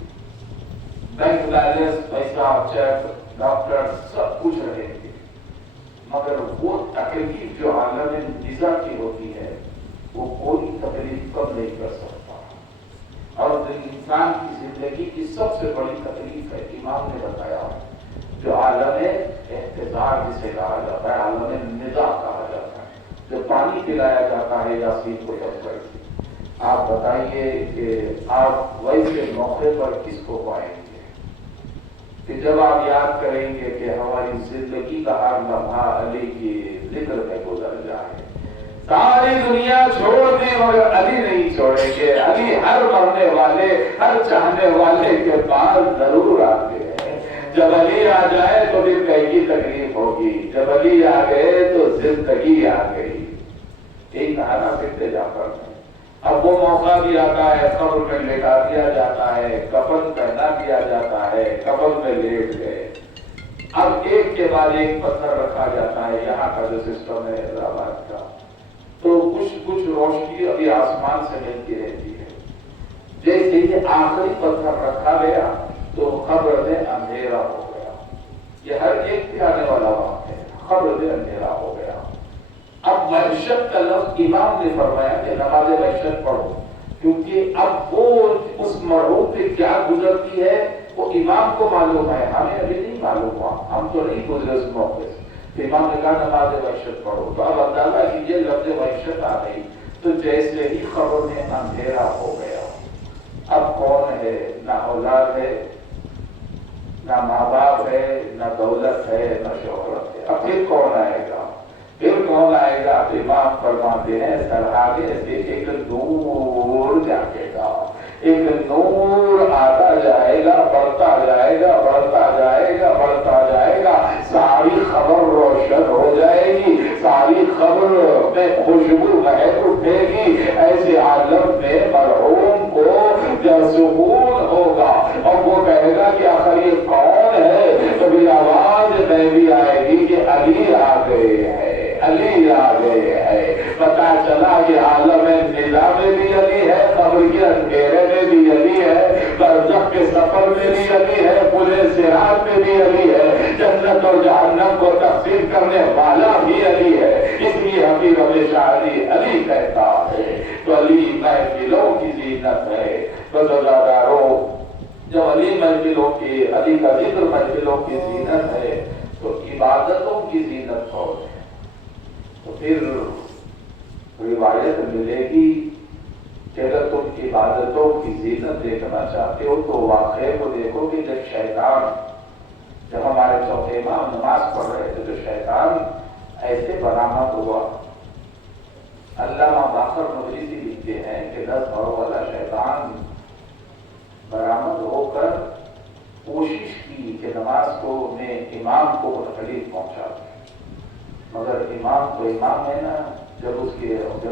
बैंक बैलेंस, पैसा, चेक, डॉक्टर सब कुछ रहेंगे, मगर वो तकलीफ जो आलम निज़ा की होती है वो कोई तकलीफ कम नहीं कर सकता। और इंसान की जिंदगी की सबसे बड़ी तकलीफ है, इमाम ने बताया, जो आलम एहतिजार जिसे कहा जाता है, आलम निज़ा कहा जाता है, जो पानी पिलाया जाता है यासीन को जब करके। आप बताइए कि आप वैसे मौके पर किसको पाएंगे कि जब आप याद करेंगे कि हमारी जिंदगी का हर लम्हा अली की जिक्र में गुजर जाए। सारी दुनिया छोड़ दें मगर अली नहीं छोड़ेंगे। अली हर मरने वाले, हर चाहने वाले के पास जरूर आते हैं। जब अली आ जाए तो फिर कहीं तकलीफ होगी, जब अली आ गए तो जिंदगी आ गई। एक कहाना फिरते जाकर में अब वो मौका भी आता है, कब्र में लेटा दिया जाता है, कफन पहना दिया जाता है, कब्र में लेट गए। अब एक के बाद एक पत्थर रखा जाता है। यहाँ का जो सिस्टम है हैदराबाद का, तो कुछ रोशनी अभी आसमान से मिलती रहती है। जैसे ही आखिरी पत्थर रखा गया तो कब्र में अंधेरा हो गया। ये हर एक पे आने वाला वक्त है, कब्र में अंधेरा हो गया। अब वहशत का लफ्ज इमाम ने फरमाया कि नमाज वहशत पढ़ो, क्योंकि अब वो उस मरहूम पे क्या गुजरती है वो इमाम को मालूम है, हमें अभी नहीं मालूम हुआ, हम तो नहीं गुजरे उस मौके से। तो इमाम ने कहा नमाज वहशत पढ़ो। तो अब अंदाजा कीजिए लफ्ज वहशत आ गई तो जैसे ही खबर में अंधेरा हो गया। अब कौन है? ना औलाद है, ना माँ बाप है, ना दौलत है, ना शोहरत है। अब फिर कौन आएगा? फिर कौन आएगा? तो इमाम फरमाते हैं सरहागे से एक नूर जाएगा, एक नूर आता जाएगा, बढ़ता जाएगा, बढ़ता जाएगा, बढ़ता जाएगा। सारी खबर रोशन हो जाएगी, सारी खबर में खुशबू महक उठेगी। ऐसे आलम में मरहूम को जब सुकून होगा और वो कहेगा कि आखिर ये कौन है, तो भी आवाज में भी आएगी कि अली आ गए हैं, अली आ गए हैं। पता चला कि आलम निज़ा में भी अली है, कब्र के अंधेरे में भी अली है, बरज़ख के सफर में भी अली है, पुले सिरात में भी अली है, जन्नत और जहन्नम को तक़सीम करने वाला भी अली है। इसलिए हकीर हमेशा अली अली कहता है। तो अली महफिलों की जीनत है। तो रोजादारों, जब अली महफिलों की, अली का जिक्र महफिलों की जीनत है तो इबादतों की जीनत कौन है? तो फिर रिवायत मिलेगी कि अगर तुम इबादतों की जीनत देखना चाहते हो तो वाक़े को देखो कि जब शैतान, जब हमारे चौथे इमाम नमाज पढ़ रहे थे तो शैतान ऐसे बरामद हुआ। अल्लामा बाकर मजलिसी लिखते हैं कि 10 भाव वाला शैतान बरामद होकर कोशिश की कि नमाज को में इमाम को तकलीफ पहुंचा दे, मगर इमाम तो इमाम है ना। जब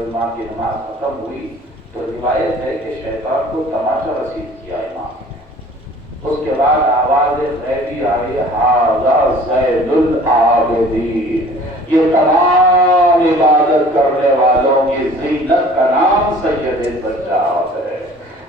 इमाम की नमाज खत्म हुई तो रिवायत है कि शैतान को तमाचा रसीद किया इमाम ने। उसके बाद आवाज गैबी आई, हाज़ा ज़ैनुल आबिदीन, ये तमाम इबादत करने वालों की जीनत का नाम सैयद सज्जाद है।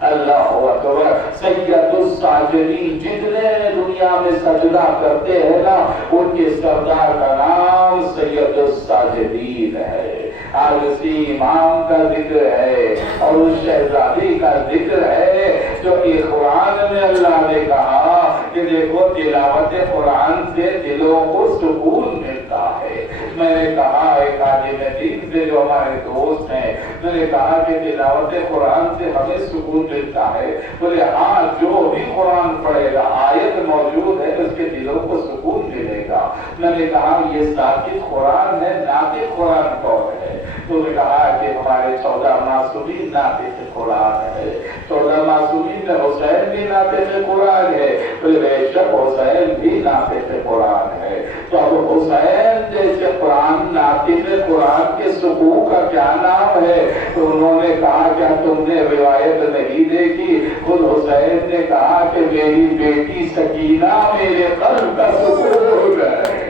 अल्लाह अकबर। सैयदुस साजिदीन, जितने दुनिया में सजदा करते हैं ना, उनके सरदार का नाम सैयदुस साजिदीन है। आज उसी इमाम का जिक्र है और उस शहजादी का जिक्र है जो कुरान में अल्लाह ने कहा कि देखो तिलावत कुरान से दिलों को सुकून मिलता है। मैंने कहा एक आलिम दीन से जो हमारे दोस्त हैं, मैंने कहा कि तिलावत कुरान से हमें सुकून मिलता है। बोले हाँ, जो भी कुरान पढ़ेगा, आयत मौजूद है, उसके दिलों को सुकून मिलेगा। मैंने कहा ये साकित कुरान है, नातिक कुरान कौन है? तो उन्होंने कहा कि हमारे 14 मासूमीन नातिक कुरान है। 14 मासूमीन में हुसैन भी नातिक कुरान है, बोले बेशक हुसैन भी नातिक कुरान है। तो अब हुसैन जैसे कुरान नातिक कुरान के सुकून का क्या नाम है? तो उन्होंने कहा क्या तुमने रिवायत नहीं देखी? खुद हुसैन ने कहा कि मेरी बेटी सकीना मेरे कल्ब का सुकून है।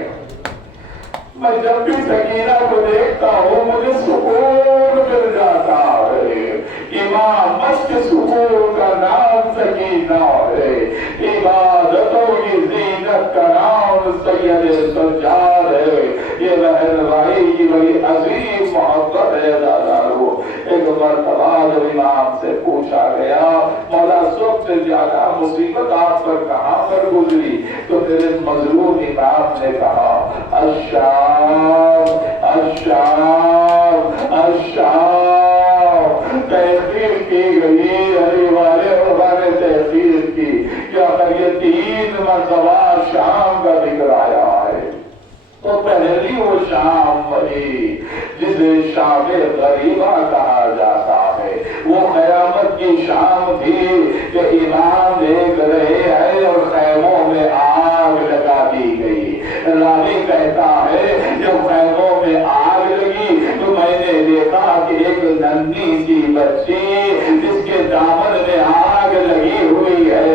मैं जब भी सकीना को देखता हूँ मुझे सुकून मिल जाता है। इमामत के सुकून का नाम सकीना है। इबादतों की जीनत का नाम सैयद सज्जाद है। ये रहनुमाई की बड़ी अजीम मोहब्बत है दादा को। एक मरतबा जब इमाम से पूछा गया मौला सबसे ज्यादा मुसीबत आप पर कहाँ पर गुजरी, तो मेरे मजलूम इमाम ने कहा अश्शाम अश्शाम अश्शाम। तहकीर की गई, अरे वाले ने तहकीर की कि अगर ये 3 मरतबा शाम का जिक्र आया है तो पहली वो शाम वही जिसे शाम गरीबा कहा जाता है, वो कयामत की शाम थी कि इमाम देख रहे हैं और खैमों में आग लगा दी गई। रावी कहता है जब खैमों में आग लगी तो मैंने देखा कि एक नन्ही सी बच्ची जिसके दामन में आग लगी हुई है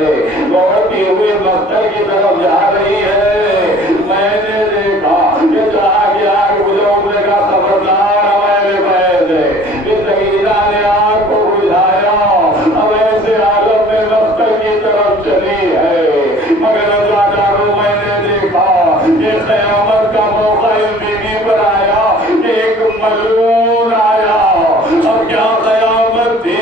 दौड़ती हुई मक्तल की तरफ जा रही है। मैंने देखा कि जो आगे आग बुझाने का खबरदार हमारे पैर इस सगीरा ने आग को बुझाया। अब ऐसे आलम में मक्तल की तरफ चली है, मगर अजादारों मैंने देखा कि क़यामत का मौका इस बीवी पर आया कि एक मलून आया। अब क्या क़यामत थी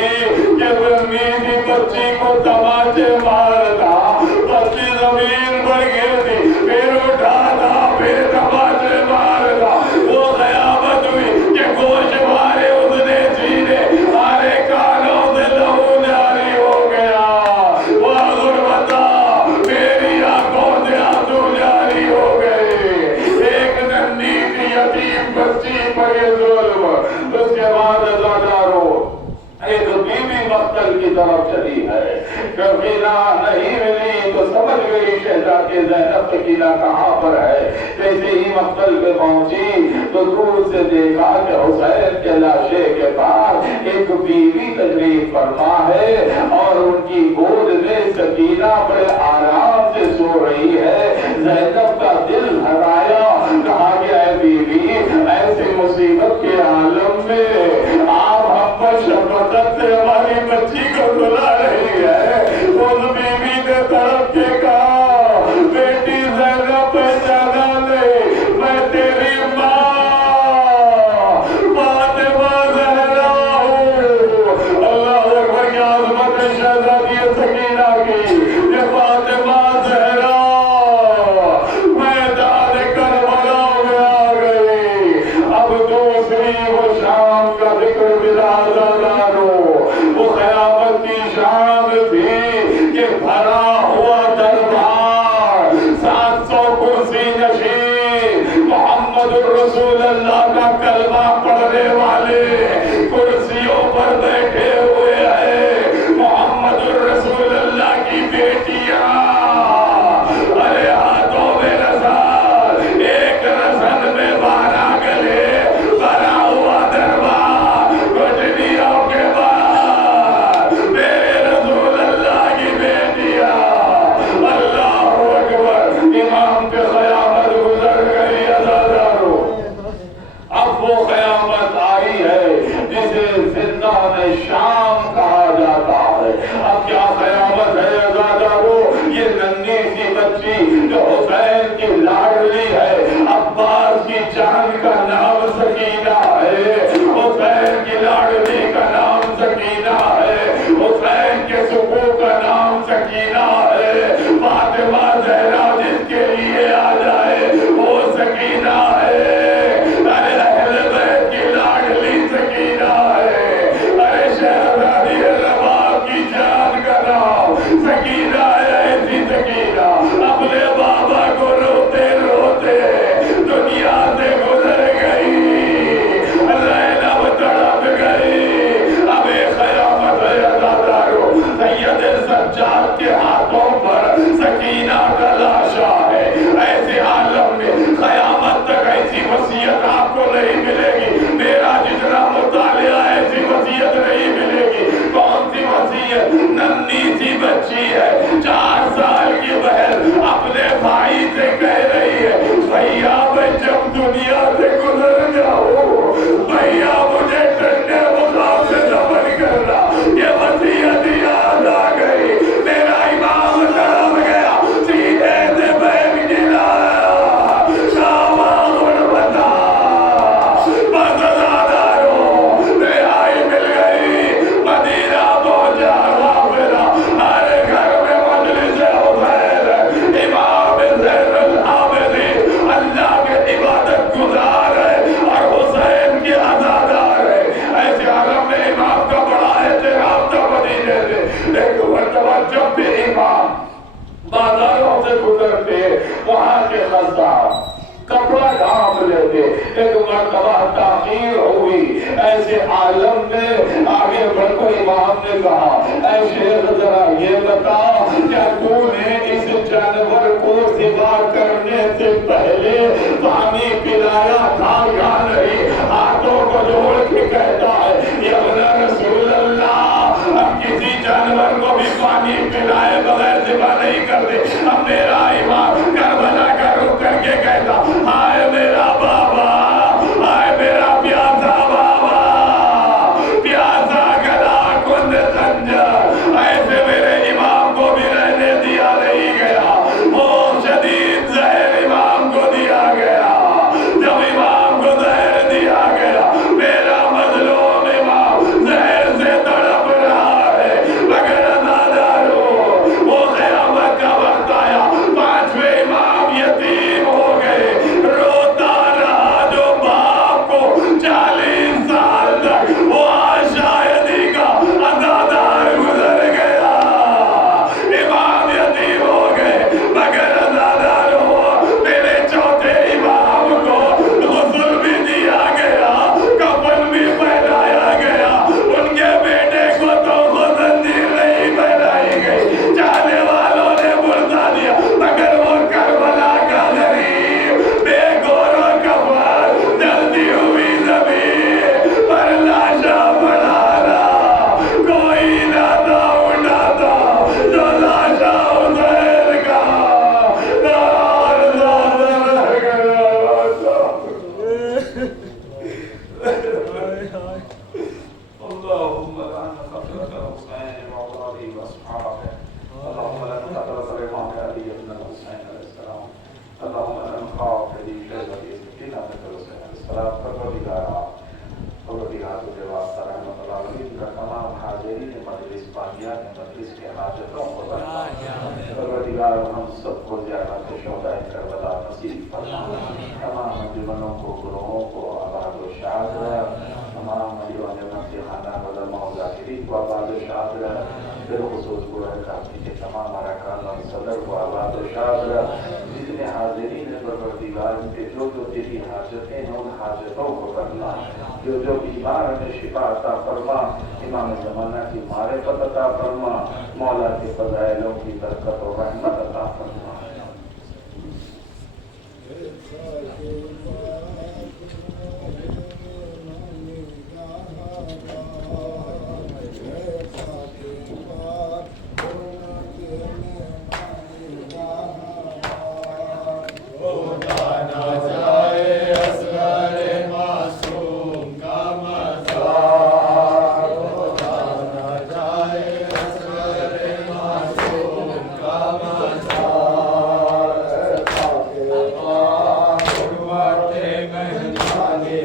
कि मीठी बच्ची को तमाचे मारता, बच्ची जमीन पर गिरती, फिर उठाता, फिर तमाचे मारता। वो क़यामत हुई कि गोश्त मारे उसने सीने, सारे कानों से लहू जारी हो गया। वह गुर्बता मेरी आंखों से आंसू जारी हो गए। एक नन्ही सी यतीम बच्ची पर ये जुल्म। उसके बाद अज़ादारों एक बीवी मक्तल की तरफ चली है, क्योंकि ना नहीं मिली तो समझ गई शहजादी ज़ैनब सकीना कहाँ पर है। जैसे ही मक्तल पे पहुंची तो दूर से देखा कि हुसैन के लाशे के पास एक बीवी तशरीफ फरमा है और उनकी गोद में सकीना बड़े आराम से सो रही है। ज़ैनब का दिल हराया, कहा गया है बीवी ऐसी मुसीबत के आलम में आप हम पर शफकत से हमारी बच्ची को बुला रही है। उस बीवी ने तड़प के कहा बेटी ज़ैनब पहचाना ले, मैं तेरी माँ फातिमा ज़हरा हूँ। अल्लाह अकबर की आज़मत है शहज़ादी सकीना की। ये फातिमा ज़हरा मैदान करबला में आ गई। अब दूसरी वो शाम का जिक्र बिलाज़ादारो, वो क़यामत की शाम थी कि भरा हुआ दरबार 700 कुर्सी नशीन मोहम्मदुर रसूलुल्लाह का कलमा पढ़ने वाले कुर्सियों पर बैठे हुए हैं। मोहम्मदुर रसूलुल्लाह की बेटियां, अरे हाथों में रसाल, एक रसन में 12 गले, भरा हुआ दरबार, घुटनियों के बाद मेरे रसूलुल्लाह की बेटियां। अल्लाहु अकबर। इमाम पे क़यामत गुजर गई अज़ादारों। अब वो क़यामत आई है जिसे जिंदा में थोड़ा ढांप लेते। एक मर्तबा ताखीर हुई। ऐसे आलम में आगे बढ़कर इमाम ने कहा, ऐ शेख जरा ये बता, क्या तूने इस जानवर को सिवा करने से पहले पानी पिलाया था या नहीं? हाथों को जोड़ के कहता है, या रसूल अल्लाह, हम किसी जानवर को भी पानी पिलाए बगैर सिवा नहीं करते। अब मेरा इमाम करबला का रुख करके कहता, हाय मेरा बाबा, हाय मेरा प्यासा बाबा, प्यासा गला कुंद संजर। ऐसे मेरे इमाम को भी रहने दिया नहीं गया। वो शदीद जहर इमाम को दिया गया। जब इमाम को जहर दिया गया, मेरा मजलूम इमाम जहर से तड़प रहा है। मगर अज़ादारो, वो क़यामत का वक्त आया, पांचवें इमाम यतीम हो गए। रोता रहा जो बाप को 40 साल तक वो आशायदी का अज़ादार गुजर गया। इमाम यतीम हो गए, मगर अज़ादारो, मेरे चौथे इमाम को गुस्ल भी दिया गया, कफन भी पहनाया गया। उनके बेटे को तो जंजीर नहीं पहनाई गई, जाने वालों ने मुर्दा दिया, मगर वो करबला का गरीब बेगौरों कफन जल्दी हुई जमीन पर लाशा पड़ा रहा। कोई ना था उठाता जो लाशा उजैर का नार नजर गया। اللهم لا نقبل الحسين وأولاده وأصحابه. اللهم لا نقبل سليمان علي بن الحسين عليه السلام. اللهم لا نخاف في شيبة سكينة بنت الحسين عليه السلام. परवरदिगार तुझे वास्ता रहमत अलमीन का तमाम हाजिरीन मजलिस पानिया के मजलिस के हाजतों को बता। परवरदिगार हम सबको ज़ियारत शोहदाए करबला नसीब फरमा। तमाम जीवनों को, गुरुओं को आबाद व शाद रह। तमाम दीवाने नसीहाना उलमा ज़ाकिरीन को आबाद व शाद रह। बिलखुसूस बुराई काफ़ी के तमाम अरकान और सदर को आबाद व शाद रह। जितने हाजिरीन हैं परवरदिगार, उनके जो जो तेरी हाजतें हैं उन हाजतों को करना। जो बीमार हमें शिफा अता फरमा। इमाम ज़माना की मारिफत अता फरमा। मौला के फज़ाइलों की बरकत और रहमत अता फरमा। आगे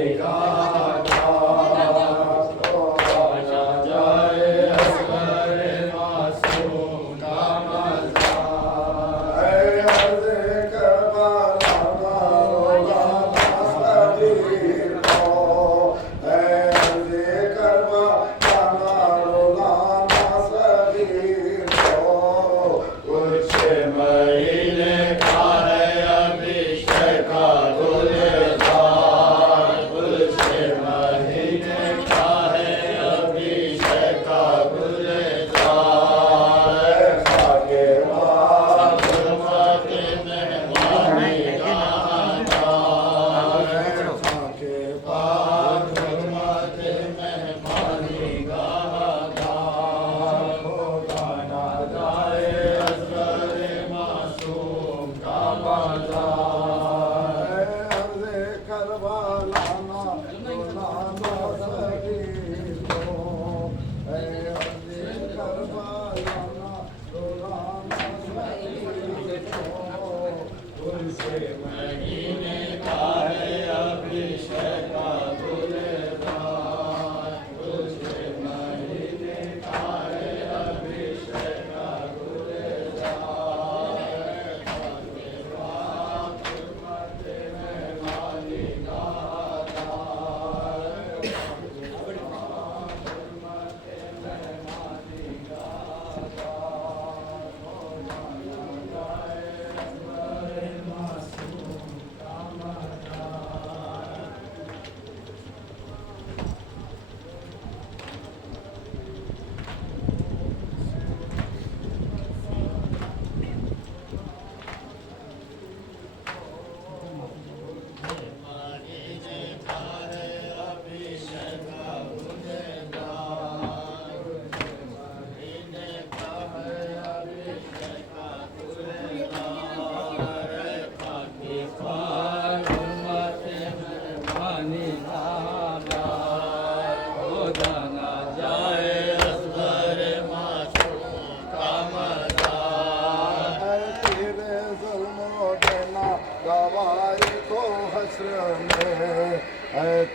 गवाई तो हसर में,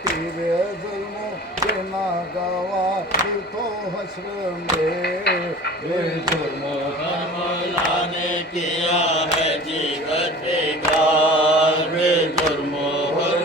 तेरे जुल्मों के ना गवाई तो हसर में। जुल्मों मौला ने किया है जीवन बेकार, जुल्मों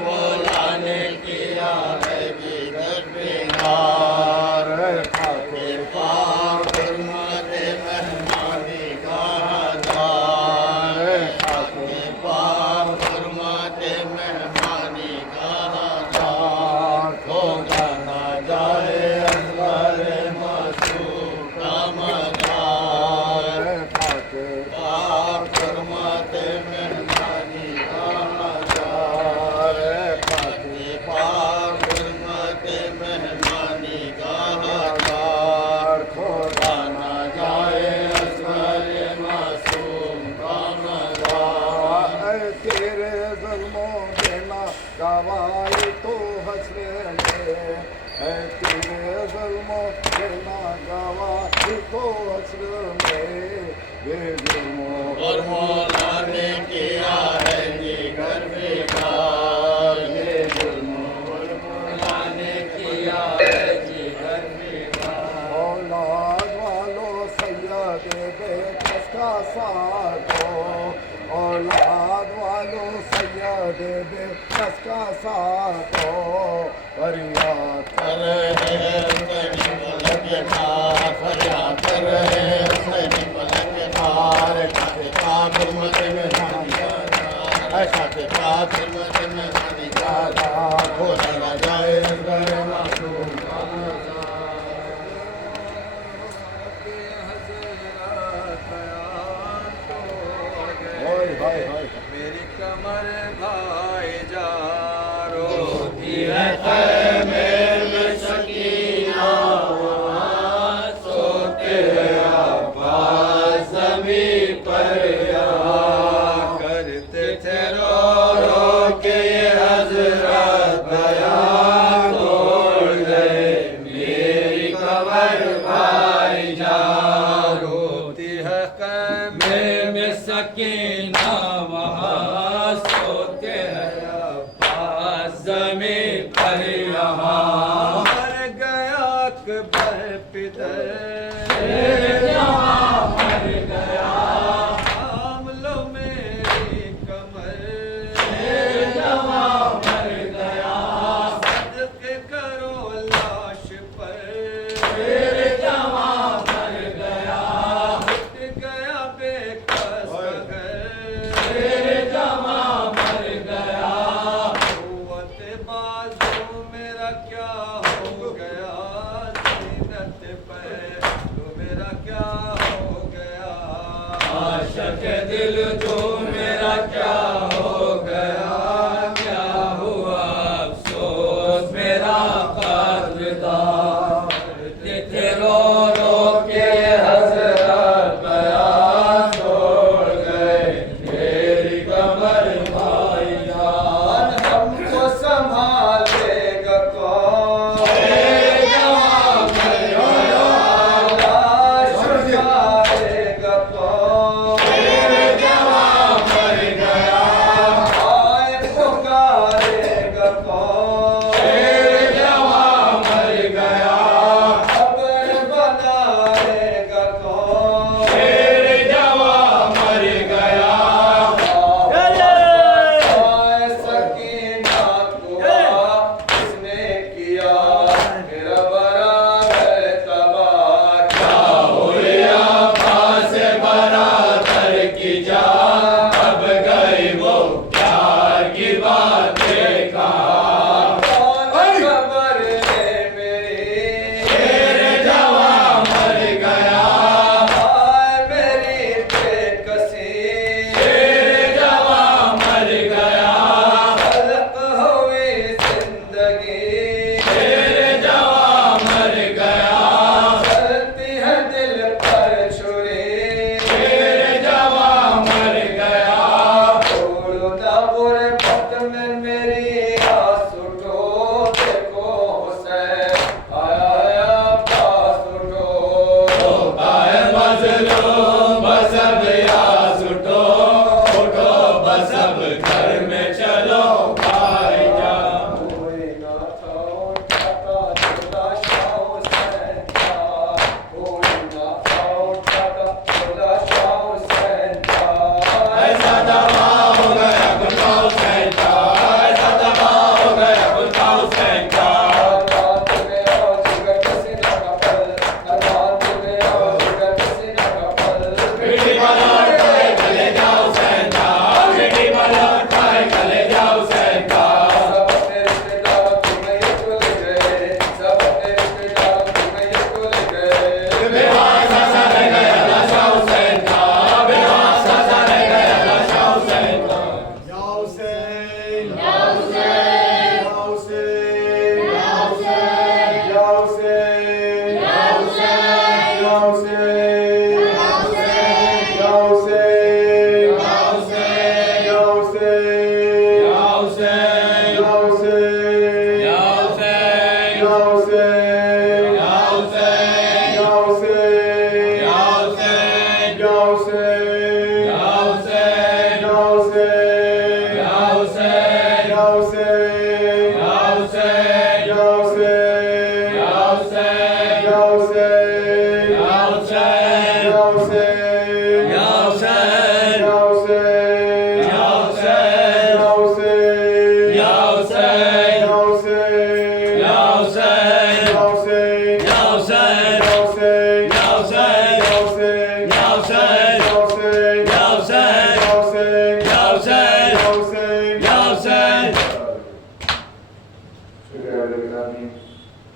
मौला ने किया है जीवन बेकार। खाके पाक हरमते मेहमानी का हजार, खाके पाक हरमते मेहमानी का हजार। होगा ना जाए असगर मासूम का मजार, खाके पाक हरमते मेहमानी का हजार, खाके पाक हरमते मेहमानी का हजार। खोदा ना जाए असगर मासूम का मजार। तेरे जुल्मों के ना गवाई तो हसर में, तेरे जुल्मों के ना गवाई तो हसर में। जुल्मों और मौला ने किया है जिगर बेकार, ये जुल्म और मौला ने किया है जिगर बेकार। औलाद वालों सैयद बेकस का साथ दो, औलाद वालों सैयद बेकस का साथ दो। फरियाद कर रहे सैनी पलक ठार, फरियाद कर रहे सैनी पलक ठार। खाते पाक हरमते मेहमानी का हजार, खाते पाक हरमते मेहमानी का हजार। खोदा ना जाए असगर मासूम का मेरी कमर भाई जा रोती है खैमे में सकीना, वहाँ सोते हैं अब्बास ज़मीं पर यहाँ। करते थे रो रो के ये हज़रत बयान तोड़ गए, मेरी कमर भाई जा रोती है में सकीना, वहाँ सोते हैं अब्बास ज़मीं पर यहाँ। मर गया अकबर पितर, जहाँ मर गया थाम लो मेरी कमर, जहाँ मर गया सदके करो लाश पर, जहाँ मर गया उठ गया बेकस घर, जहाँ मर गया कुव्वत बाजू में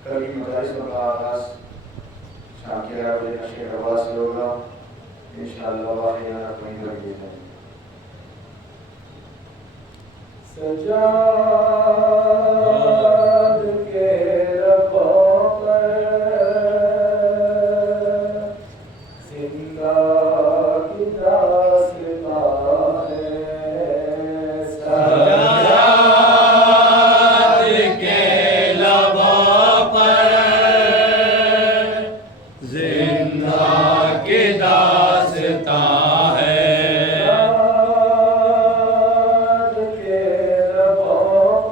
कल की मजालिसों का आगाज़ शाम के 11 बजे नशे रवा से होगा। इंशाअल्लाह वाक़िया वहीं कर दिए जाएंगे। सजाद के रबों पर जिंदा की दास्तां है। सजाद के लबों पर जिंदा की दास्तां है। सजाद के रबों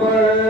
Hussein,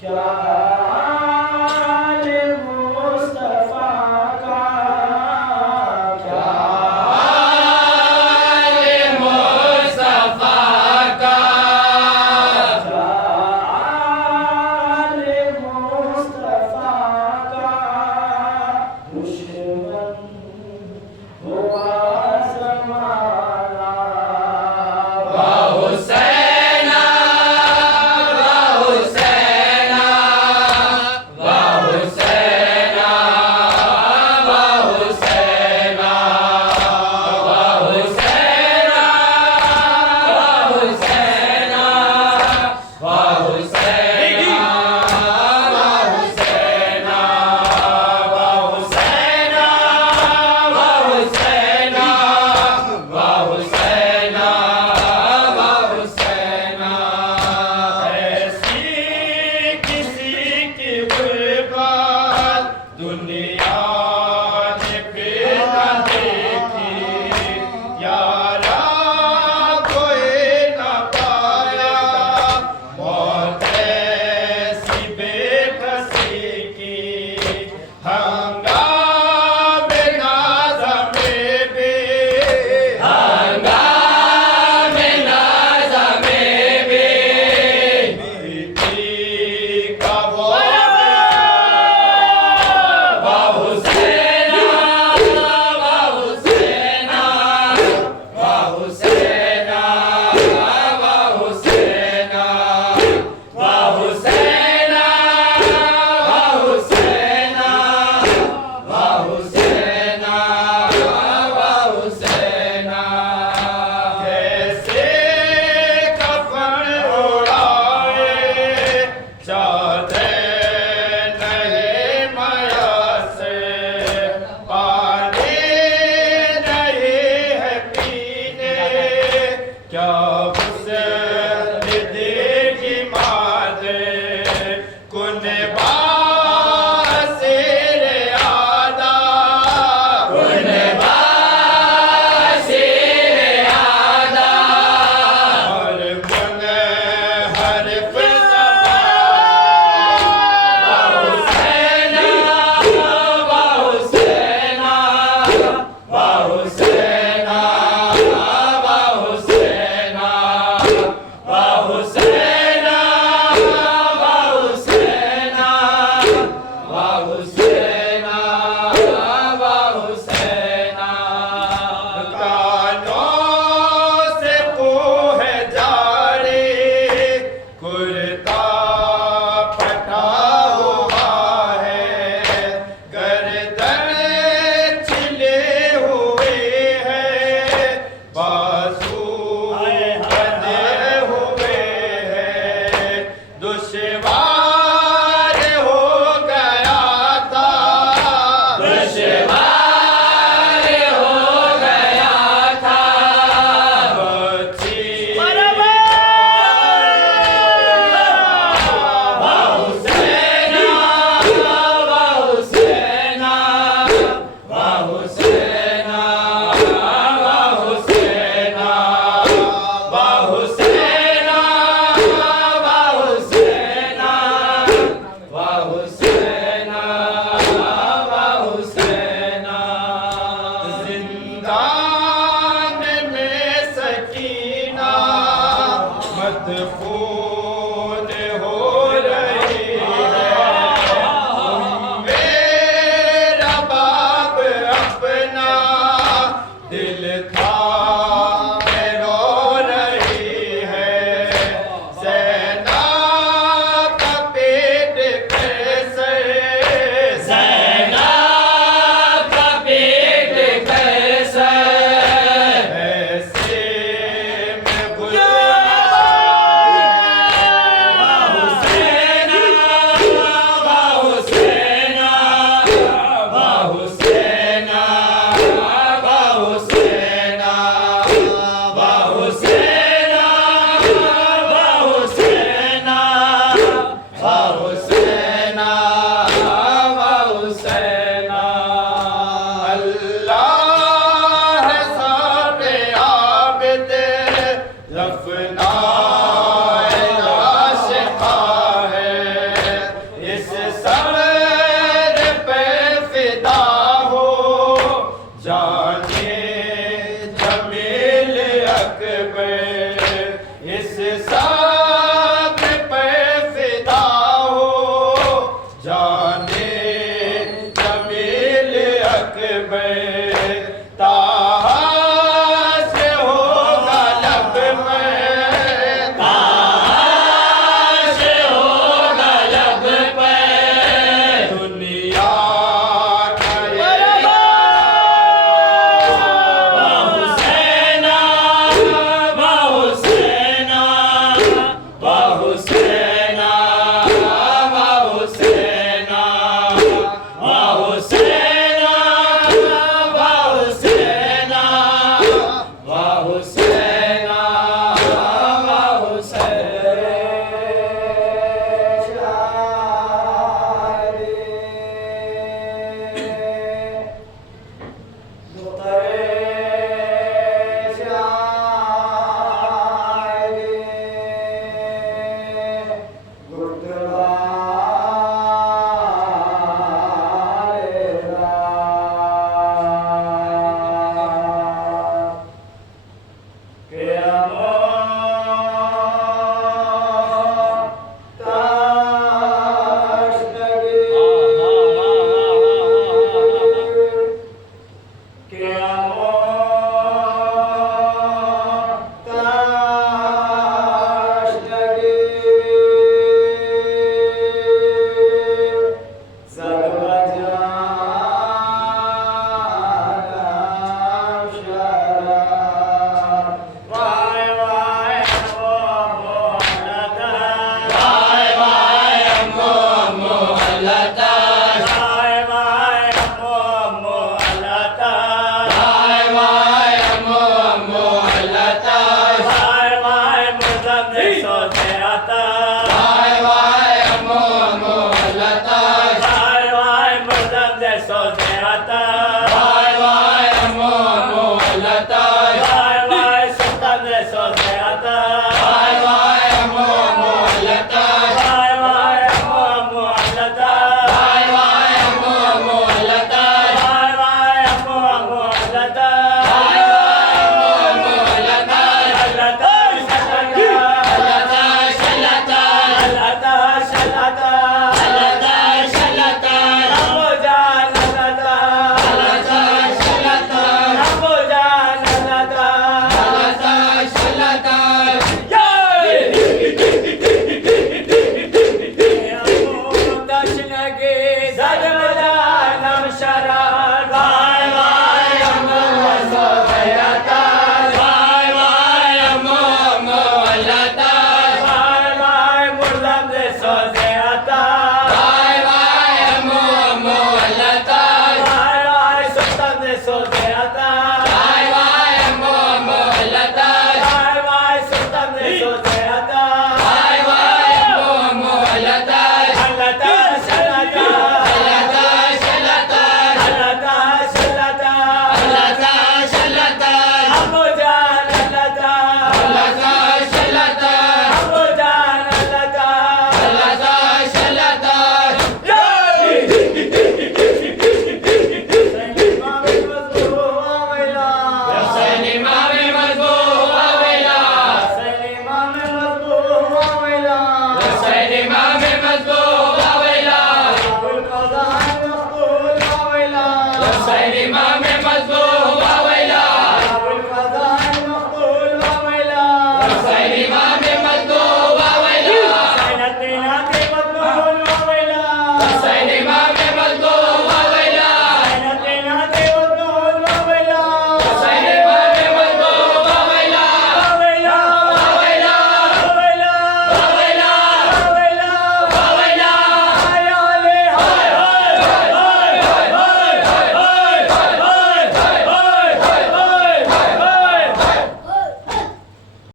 क्या आले मुस्तफा का, क्या आले मुस्तफा का, क्या आले मुस्तफा का, दुश्मन हुआ ज़माना। वाह हुसैना, वाह हुसैना, वाह हुसैना, वाह हुसैना, वाह हुसैना, वाह हुसैना, वाह हुसैना, वाह हुसैना, वाह हुसैना, वाह हुसैना, वाह हुसैना, वाह हुसैना। ऐसी किसी की गुर्बत दुनिया ने फिर न देखी, यारा कोई न पाया मौत ऐसी बेकसी की। हंगामे नाज़मे भी, हंगामे नाज़मे भी, बीती का वो वाह हुसैना, वाह हुसैना, वाह हुसैना, वाह हुसैना, वाह हुसैना, वाह हुसैना, वाह हुसैना, वाह हुसैना। कैसे कफन उड़ाए चाहते नहीं माया से, पानी नहीं है पीने, क्या उसे देगी मारे कुनबा से आदा, कुनबा से आदा, हर गुन हर फिजा। वाह हुसैना, वाह हुसैना, वाह हुसैना, वाह हुसैना, वाह हुसैना, वाह हुसैना, वाह हुसैना, वाह हुसैना। कानों से कोह जारी कुर्ता फटा हुआ है, गर्दन छिले हुए हैं, बाजू बंधे हुए हैं, दुश्वार हो गया था, दुश्वार हो गया था, बची वाह हुसैना, वाह हुसैना, वाह हुसैना, वाह हुसैना, वाह हुसैना, वाह हुसैना, वाह हुसैना, वाह हुसैना। जिंदान में सकीना मदफून हो रही है, मेरा बाप अपना दिल था मैं रो रही है, सेना का पेट कैसे, सेना का पेट कैसे, ऐसे में गुजरा Imam Mazbur